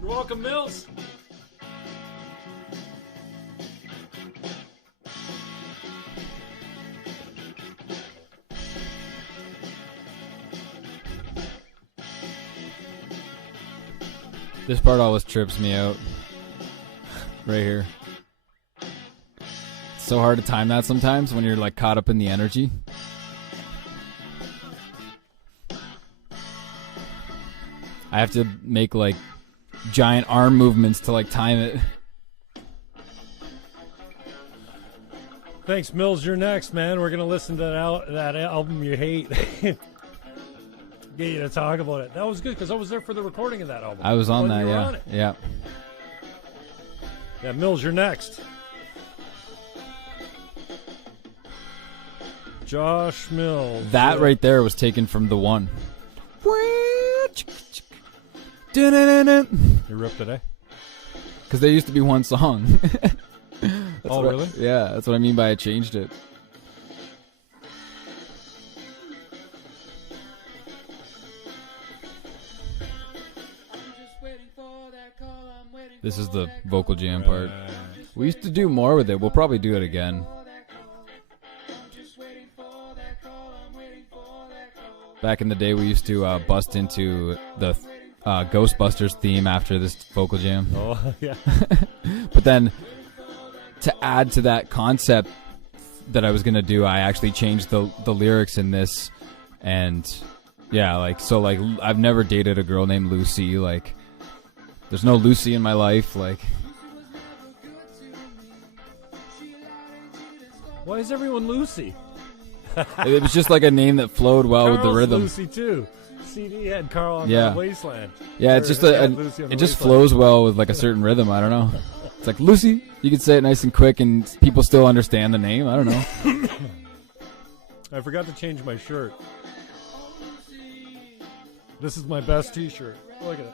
You're welcome, Mills. This part always trips me out. Right here. It's so hard to time that sometimes when you're like caught up in the energy. I have to make like giant arm movements to like time it. Thanks, Mills. You're next, man. We're gonna listen to that album you hate. Get you to talk about it. That was good because I was there for the recording of that album. I was on that, yeah. On it. Yeah. Yeah, Mills, you're next. Josh Mills. That right there was taken from the one. You ripped it, eh? Because there used to be one song. Oh, really? Yeah, that's what I mean by I changed it. This is the vocal jam part. We used to do more with it. We'll probably do it again. Back in the day, we used to bust into the Ghostbusters theme after this vocal jam. Oh, yeah. But then, to add to that concept that I was going to do, I actually changed the lyrics in this. And, yeah, like, so, like, I've never dated a girl named Lucy. Like, there's no Lucy in my life. Like, why is everyone Lucy? it was just like a name that flowed well with the rhythm. Lucy too. CD had Carl on Yeah. the Wasteland. Yeah, it's just it just flows well with like a certain rhythm. I don't know. It's like Lucy. You can say it nice and quick, and people still understand the name. I don't know. I forgot to change my shirt. This is my best T-shirt. Look at it.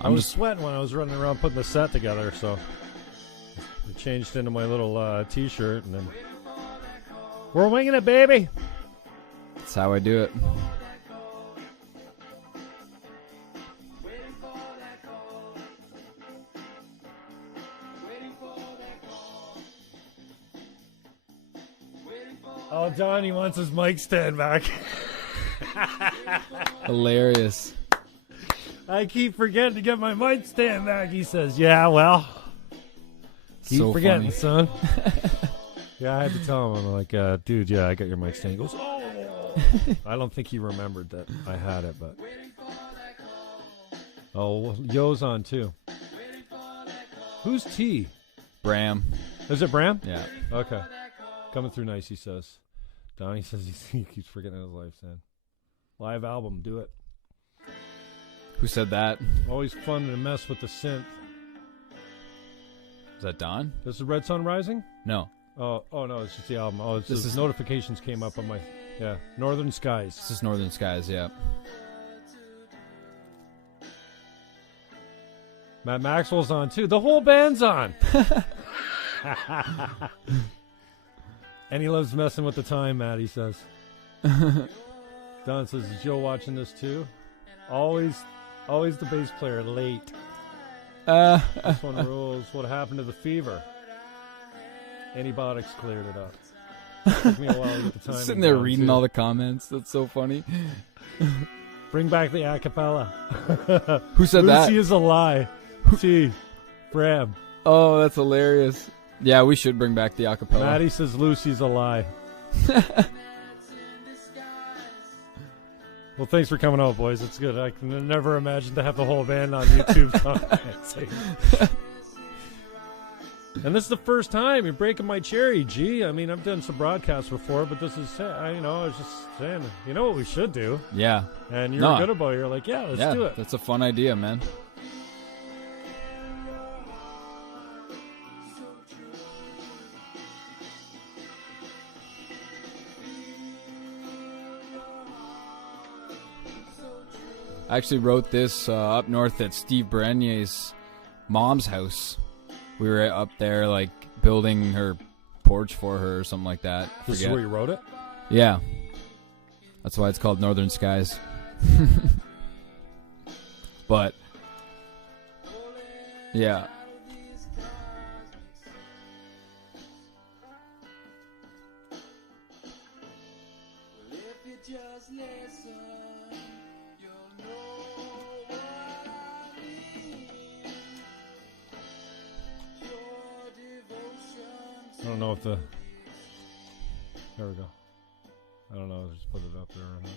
I was sweating when I was running around putting the set together, so I changed into my little T-shirt, and then we're winging it, baby. That's how I do it. Oh, Donnie wants his mic stand back. Hilarious. I keep forgetting to get my mic stand back, he says. Yeah, well, keep So forgetting, funny. son. Yeah, I had to tell him. I'm like, dude, yeah, I got your mic stand. He goes, oh. I don't think he remembered that I had it, but. Oh, Yo's on, too. Who's T? Bram. Is it Bram? Yeah. Okay. Coming through nice, he says. Donnie says he keeps forgetting his life stand. Live album, do it. Who said that? Always fun to mess with the synth. Is that Don? This is Red Sun Rising? No. Oh no, it's just the album. Oh, it's This the is- notifications came up on my, Northern Skies. This is Northern Skies, yeah. Matt Maxwell's on too. The whole band's on. And he loves messing with the time, Matt, he says. Don says, is Joe watching this too? Always the bass player late. This one rules. What happened to the fever? Antibiotics cleared it up. Took me a while to get the time. Sitting there reading all the comments. That's so funny. Bring back the acapella. Who said that? Lucy is a lie. T. Bram. Oh, that's hilarious. Yeah, we should bring back the acapella. Maddie says Lucy's a lie. Well, thanks for coming out, boys. It's good. I can never imagine to have the whole band on YouTube. And this is the first time you're breaking my cherry, G. I mean, I've done some broadcasts before, but this is, I was just saying, you know what we should do? Yeah. And you're good about it. You're like, yeah, let's do it. That's a fun idea, man. I actually wrote this up north at Steve Brenier's mom's house. We were up there, like, building her porch for her or something like that. This is where you wrote it? Yeah. That's why it's called Northern Skies. But, yeah. don't know if the... There we go. I don't know. Just put it up there or not.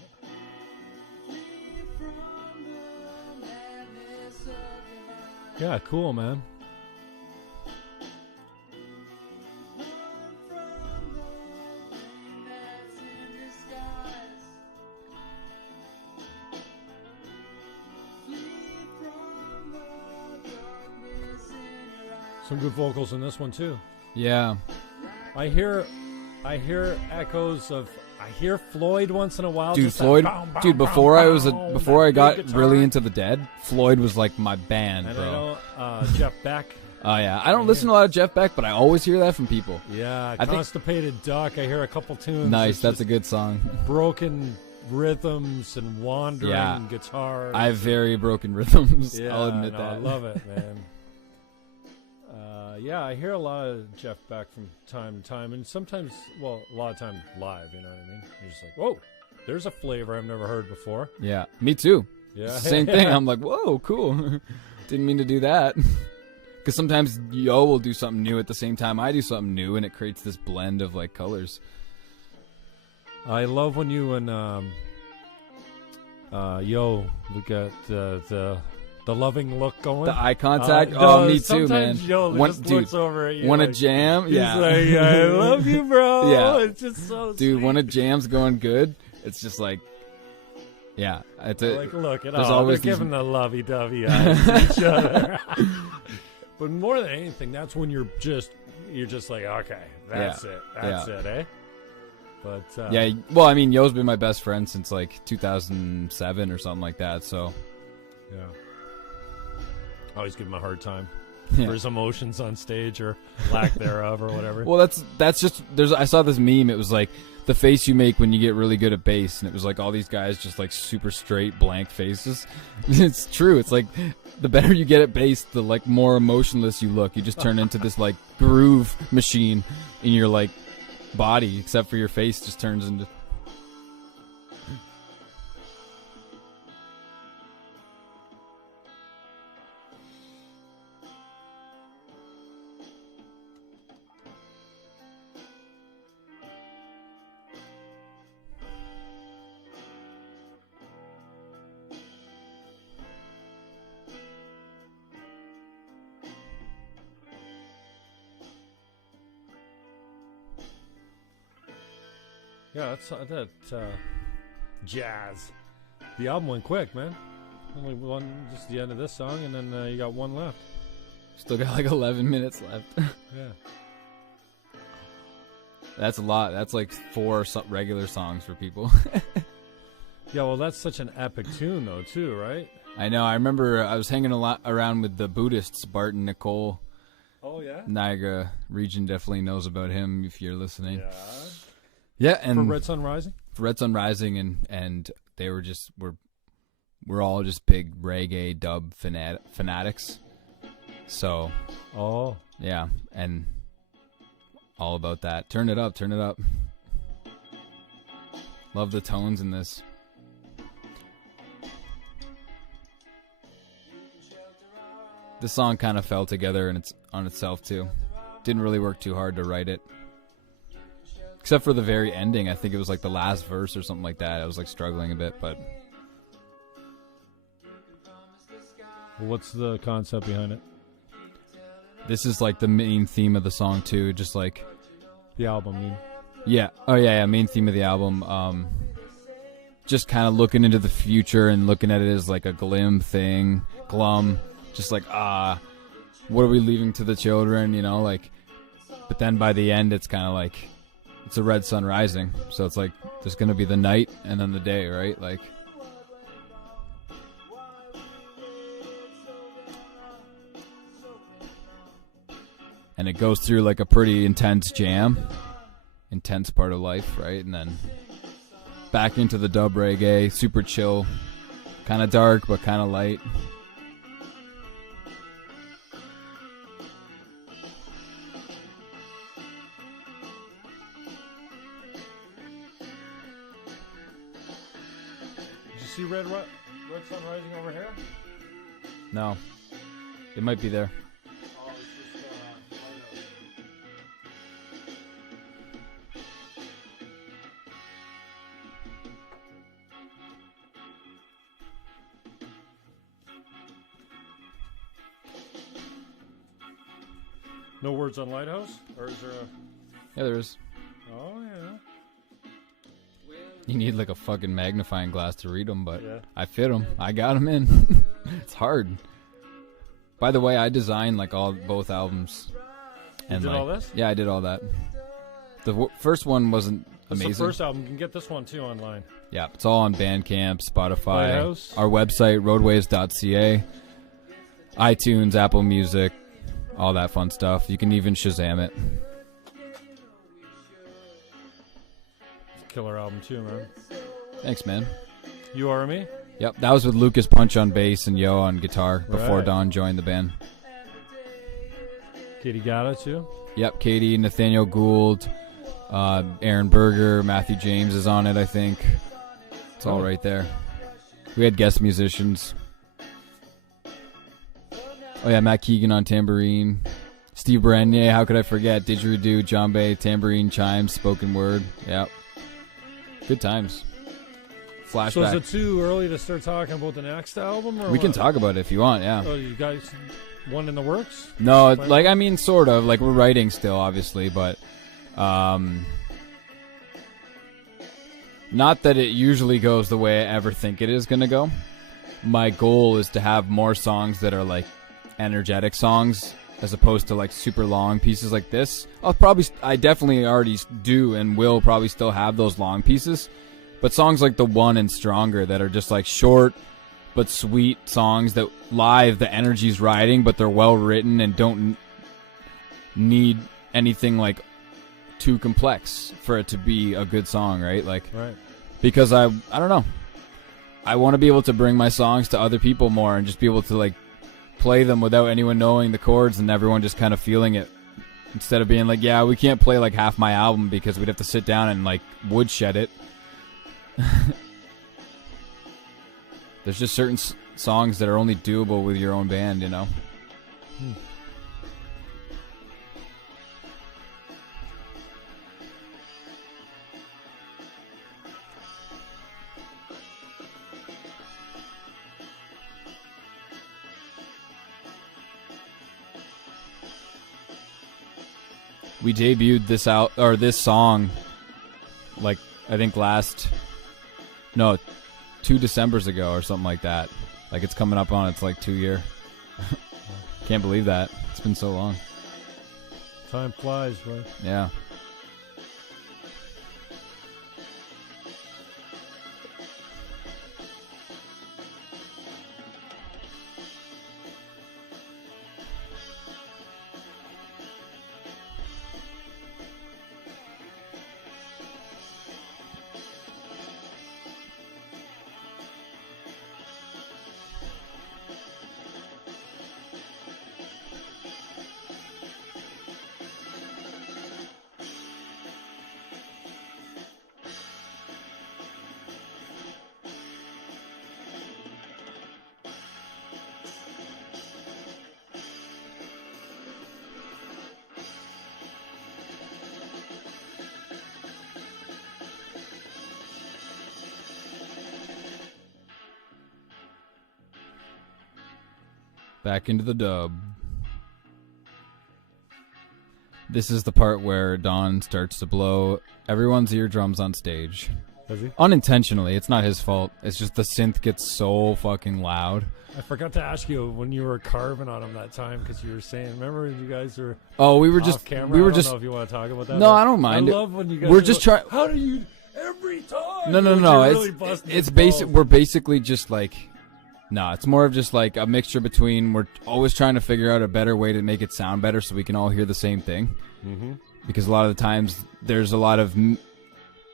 Yeah, cool, man. Some good vocals in this one too. Yeah. I hear echoes of. I hear Floyd once in a while. Dude, just Floyd. That Dude, before I got guitar. really into the Dead, Floyd was like my band, And bro. I know Jeff Beck. Oh yeah, I don't listen to a lot of Jeff Beck, but I always hear that from people. Yeah, I think- Constipated Duck. I hear a couple tunes. Nice, It's that's a just good song. broken rhythms and wandering Yeah. guitars. I have very broken rhythms. Yeah, I'll admit no, that. I love it, man. Yeah, I hear a lot of Jeff Beck from time to time, and sometimes, well, a lot of times live. You know what I mean? You're just like, whoa, there's a flavor I've never heard before. Yeah, me too. Yeah, Same thing. I'm like, whoa, cool. Didn't mean to do that. Because sometimes Yo will do something new at the same time I do something new, and it creates this blend of like colors. I love when you and Yo look at the loving look going. The eye contact. No, Me too, man. sometimes Yo just looks over at you. Want a like, jam? He's Yeah. like, I love you, bro. Yeah. It's just so Dude, sweet. when a jam's going good, it's just like, yeah. It's a, Like, look at there's all. always They're these- giving the lovey-dovey eyes to each other. But more than anything, that's when you're just like, okay, that's it. That's it, eh? But yeah. Well, I mean, Yo's been my best friend since like 2007 or something like that. So yeah. I always give him a hard time yeah. for his emotions on stage or lack thereof or whatever. Well, that's just I saw this meme. It was like the face you make when you get really good at bass, and it was like all these guys just like super straight blank faces. It's true. It's like the better you get at bass, the like more emotionless you look. You just turn into this like groove machine in your like body, except for your face just turns into. Yeah, that's that jazz. The album went quick, man. Only one, just the end of this song, and then you got one left. Still got like 11 minutes left. Yeah. That's a lot. That's like 4 regular songs for people. Yeah, well, that's such an epic tune, though, too, right? I know. I remember I was hanging a lot around with the Buddhists, Bart and Nicole. Oh, yeah? Niagara region definitely knows about him if you're listening. Yeah. Yeah, and For Red Sun Rising? For Red Sun Rising, and they were just we're all just big reggae dub fanatics. So, oh yeah, and all about that. Turn it up, turn it up. Love the tones in this. This song kind of fell together and it's on itself too. Didn't really work too hard to write it. Except for the very ending. I think it was like the last verse or something like that. I was like struggling a bit, but what's the concept behind it? this is like the main theme of the song too. Just like The album, you mean? yeah, oh yeah, main theme of the album. Just kind of looking into the future and looking at it as like a glum. Just like what are we leaving to the children? You know, like. But then by the end, it's kind of like. It's a red sun rising, so it's like there's gonna be the night and then the day, right? Like, and it goes through like a pretty intense jam, intense part of life, right? And then back into the dub reggae, super chill, kind of dark but kind of light. See Red Sun Rising over here? No, it might be there. Oh, it's just No words on Lighthouse? Or is there a... Yeah, there is. Oh, yeah. You need like a fucking magnifying glass to read them, but Yeah. I fit them. I got them in. It's hard. By the way, I designed like both albums. You did all this? Yeah, I did all that. The first one wasn't That's amazing. the first album. You can get this one too online. Yeah, it's all on Bandcamp, Spotify, Lighthouse. our website, roadways.ca, iTunes, Apple Music, all that fun stuff. You can even Shazam it. Killer album too, man. Thanks, man. You Are Me? Yep, that was with Lucas Punch on bass and Yo on guitar before Right. Don joined the band. Katie Gata too? Yep, Katie, Nathaniel Gould, Aaron Berger, Matthew James is on it, I think. It's all right there. We had guest musicians. Oh yeah, Matt Keegan on tambourine. Steve Brenier, how could I forget? Didgeridoo, djembe, tambourine, chimes, spoken word. Yep. Good times. Flashback. So is it too early to start talking about the next album? Or We can what? talk about it if you want, yeah. Oh, you guys, one in the works? No, like, I mean, sort of. Like, we're writing still, obviously, but not that it usually goes the way I ever think it is going to go. My goal is to have more songs that are, like, energetic songs as opposed to, like, super long pieces like this. I definitely already do and will probably still have those long pieces. But songs like The One and Stronger that are just, like, short but sweet songs that live the energy's riding, but they're well written and don't need anything like too complex for it to be a good song, right? Like, Right. because I don't know, I want to be able to bring my songs to other people more and just be able to like play them without anyone knowing the chords and everyone just kind of feeling it, instead of being like, yeah, we can't play like half my album because we'd have to sit down and like woodshed it. There's just certain songs that are only doable with your own band, you know? We debuted this song, like, I think 2 Decembers ago or something like that. Like, it's coming up on its like 2 year. Can't believe that. It's been so long. Time flies, right? Yeah. Back into the dub. This is the part where Don starts to blow everyone's eardrums on stage. Does he? Unintentionally. It's not his fault. It's just the synth gets so fucking loud. I forgot to ask you when you were carving on him that time because you were saying, remember you guys were Oh, we were off just camera? we were I don't just know if you want to talk about that. No, but I don't mind I it. love when you guys We're are just like, trying. how do you every time? No, Like, you're really busting it's his basic. balls. We're basically just like, it's more of just like a mixture between. We're always trying to figure out a better way to make it sound better, so we can all hear the same thing. Mm-hmm. Because a lot of the times there's a lot of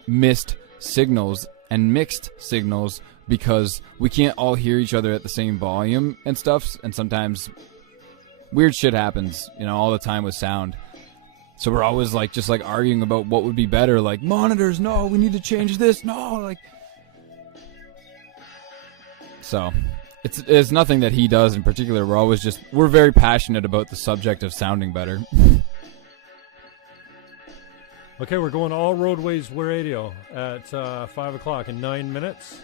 missed signals and mixed signals because we can't all hear each other at the same volume and stuff. And sometimes weird shit happens, all the time with sound. So we're always like just like arguing about what would be better. Like, monitors, no, we need to change this, no, like. So it's nothing that he does in particular. We're very passionate about the subject of sounding better. Okay, we're going all roadways radio at 5 o'clock in 9 minutes.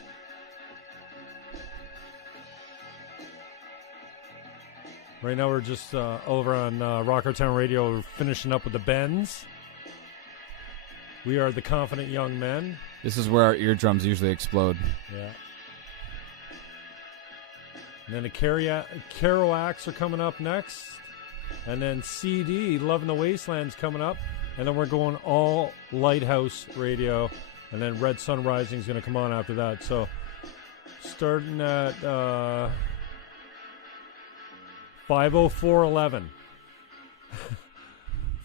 Right now we're just over on Rockertown Radio. We're finishing up with the Bends. We are the Confident Young Men. This is where our eardrums usually explode. Yeah. And then the Kerouacs are coming up next. And then CD, Love in the Wasteland's coming up. And then we're going all Lighthouse Radio. And then Red Sun Rising is going to come on after that. So starting at 5:04:11.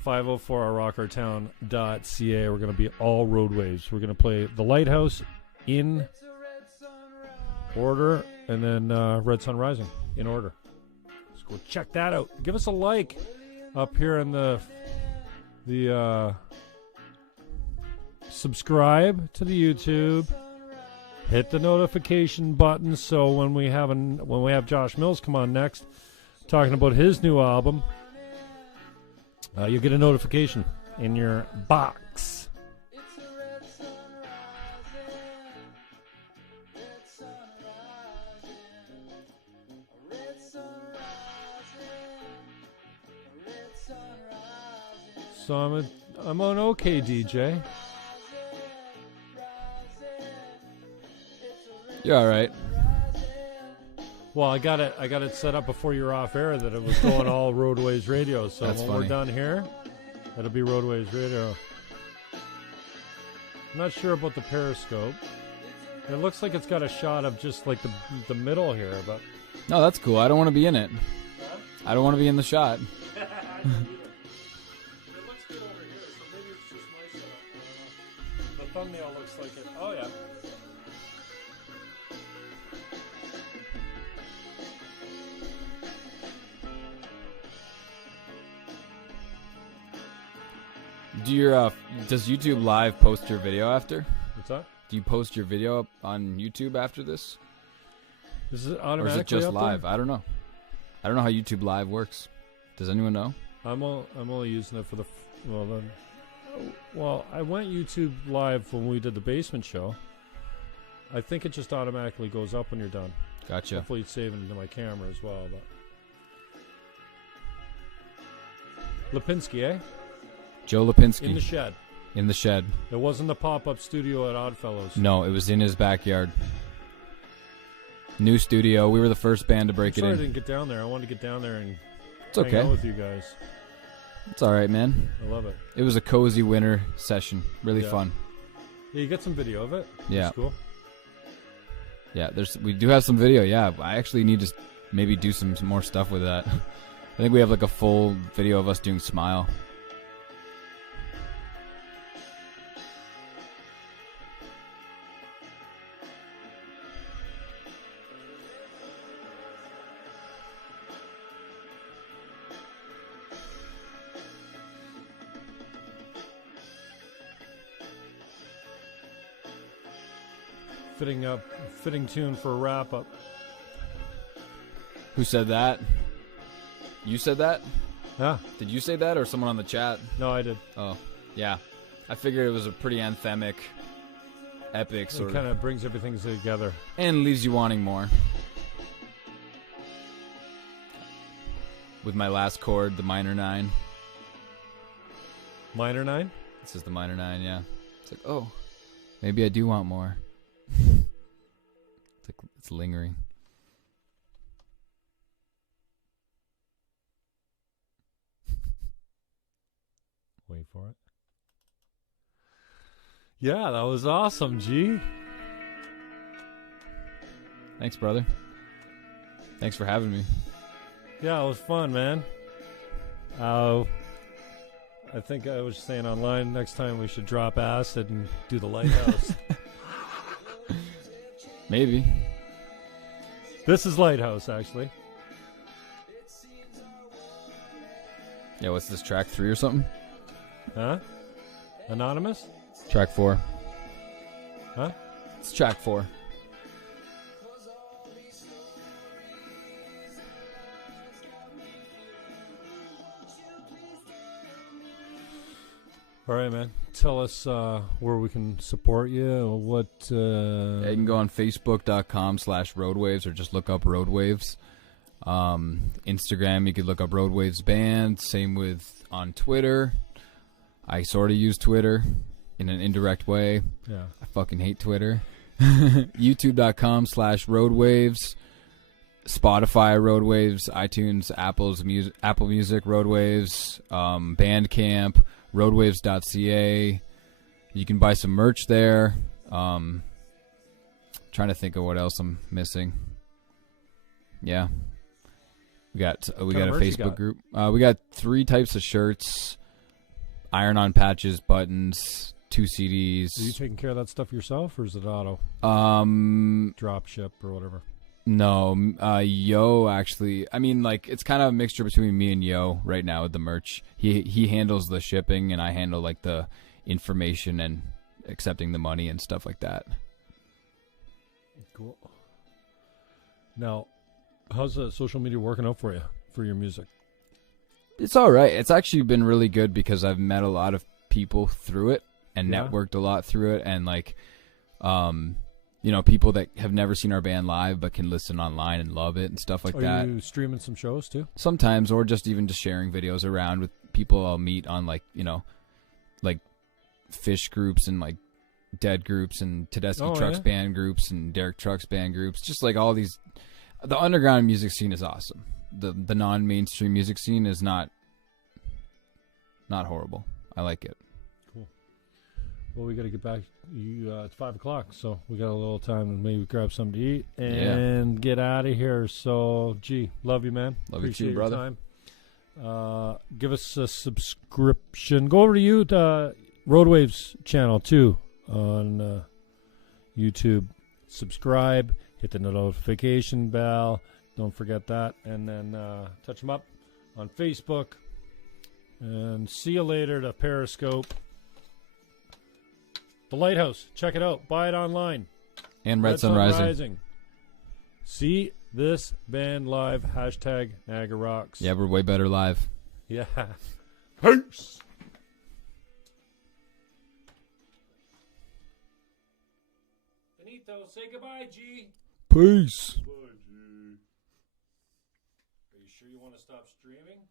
5:04 at rockertown.ca. We're going to be all roadways. We're going to play the Lighthouse in order, and then Red Sun Rising in order. Let's go check that out. Give us a like up here in the subscribe to the YouTube. Hit the notification button so when we have Josh Mills come on next, talking about his new album, you'll get a notification in your box. So I'm on OK DJ. You're all right. Well, I got it set up before you were off air that it was going all Roadways Radio. So That's when funny. we're done here, that'll be Roadways Radio. I'm not sure about the Periscope. It looks like it's got a shot of just like the middle here, but No, that's cool. I don't want to be in it. I don't want to be in the shot. it looks good over here, so maybe it's just my setup. I don't know. The thumbnail looks like it. Oh yeah. Does YouTube Live post your video after? What's that? Do you post your video up on YouTube after this? Is it Or automatically is it just up live? there? I don't know. I don't know how YouTube Live works. Does anyone know? I'm only using it for the well, I went YouTube Live when we did the Basement Show. I think it just automatically goes up when you're done. Gotcha. Hopefully it's saving into my camera as well. But Lipinski, eh? Joe Lipinski. In the shed. In the shed. It wasn't the pop-up studio at Oddfellows. No, it was in his backyard. New studio. We were the first band to break I'm sorry it I in. didn't get down there. I wanted to get down there and It's hang okay. out with you guys. It's all right, man. I love it. It was a cozy winter session. Really Yeah. fun. Yeah, you got some video of it. Yeah. That's cool. Yeah, we do have some video. Yeah, I actually need to maybe do some more stuff with that. I think we have like a full video of us doing Smile. Fitting tune for a wrap up. Who said that? You said that? Yeah. Did you say that or someone on the chat? No, I did. Oh, yeah. I figured it was a pretty anthemic, epic sort It kind of brings everything together. and leaves you wanting more. With my last chord, the minor 9. Minor 9? This is the minor 9, yeah. It's like, oh, maybe I do want more. It's lingering. Wait for it. Yeah, that was awesome, G. Thanks, brother. Thanks for having me. Yeah, it was fun, man. I think I was saying online next time we should drop acid and do the Lighthouse. Maybe. This is Lighthouse, actually. Yeah, what's this, track 3 or something? Huh? Anonymous? Track 4. Huh? It's track 4. All right, man. Tell us where we can support you. What? Yeah, you can go on facebook.com/roadwaves or just look up Roadwaves. Instagram, you could look up Roadwaves Band. Same with on Twitter. I sort of use Twitter in an indirect way. Yeah. I fucking hate Twitter. YouTube.com/Roadwaves. Spotify, Roadwaves. iTunes, Apple Music, Roadwaves. Bandcamp, roadwaves.ca. You can buy some merch there. Trying to think of what else I'm missing. Yeah. We got a Facebook group. We got 3 types of shirts. Iron-on patches, buttons, 2 CDs. Are you taking care of that stuff yourself, or is it auto? Drop ship or whatever? No, Yo actually. I mean, like, it's kind of a mixture between me and Yo right now with the merch. He handles the shipping, and I handle like the information and accepting the money and stuff like that. Cool. Now, how's the social media working out for you for your music? It's all right. It's actually been really good because I've met a lot of people through it and networked a lot through it, and like, you know, people that have never seen our band live but can listen online and love it and stuff like that. Are you streaming some shows too? Sometimes, or just even just sharing videos around with people I'll meet on, like, you know, like Fish groups and like Dead groups and Tedeschi Trucks band groups and Derek Trucks band groups. Just like all these, the underground music scene is awesome. The non-mainstream music scene is not horrible. I like it. Cool. Well, we got to get back. It's 5 o'clock, so we got a little time to maybe grab something to eat and get out of here. So, love you, man. Appreciate you too, brother. Time. Give us a subscription. Go over to the Roadwaves channel too on YouTube. Subscribe. Hit the notification bell. Don't forget that. And then touch them up on Facebook. And see you later to Periscope. The Lighthouse. Check it out. Buy it online. And Red Sun Rising. See this band live. Hashtag Niagara Rocks. Yeah, we're way better live. Yeah. Peace. Benito, say goodbye, G. Peace. Goodbye, G. Are you sure you want to stop streaming?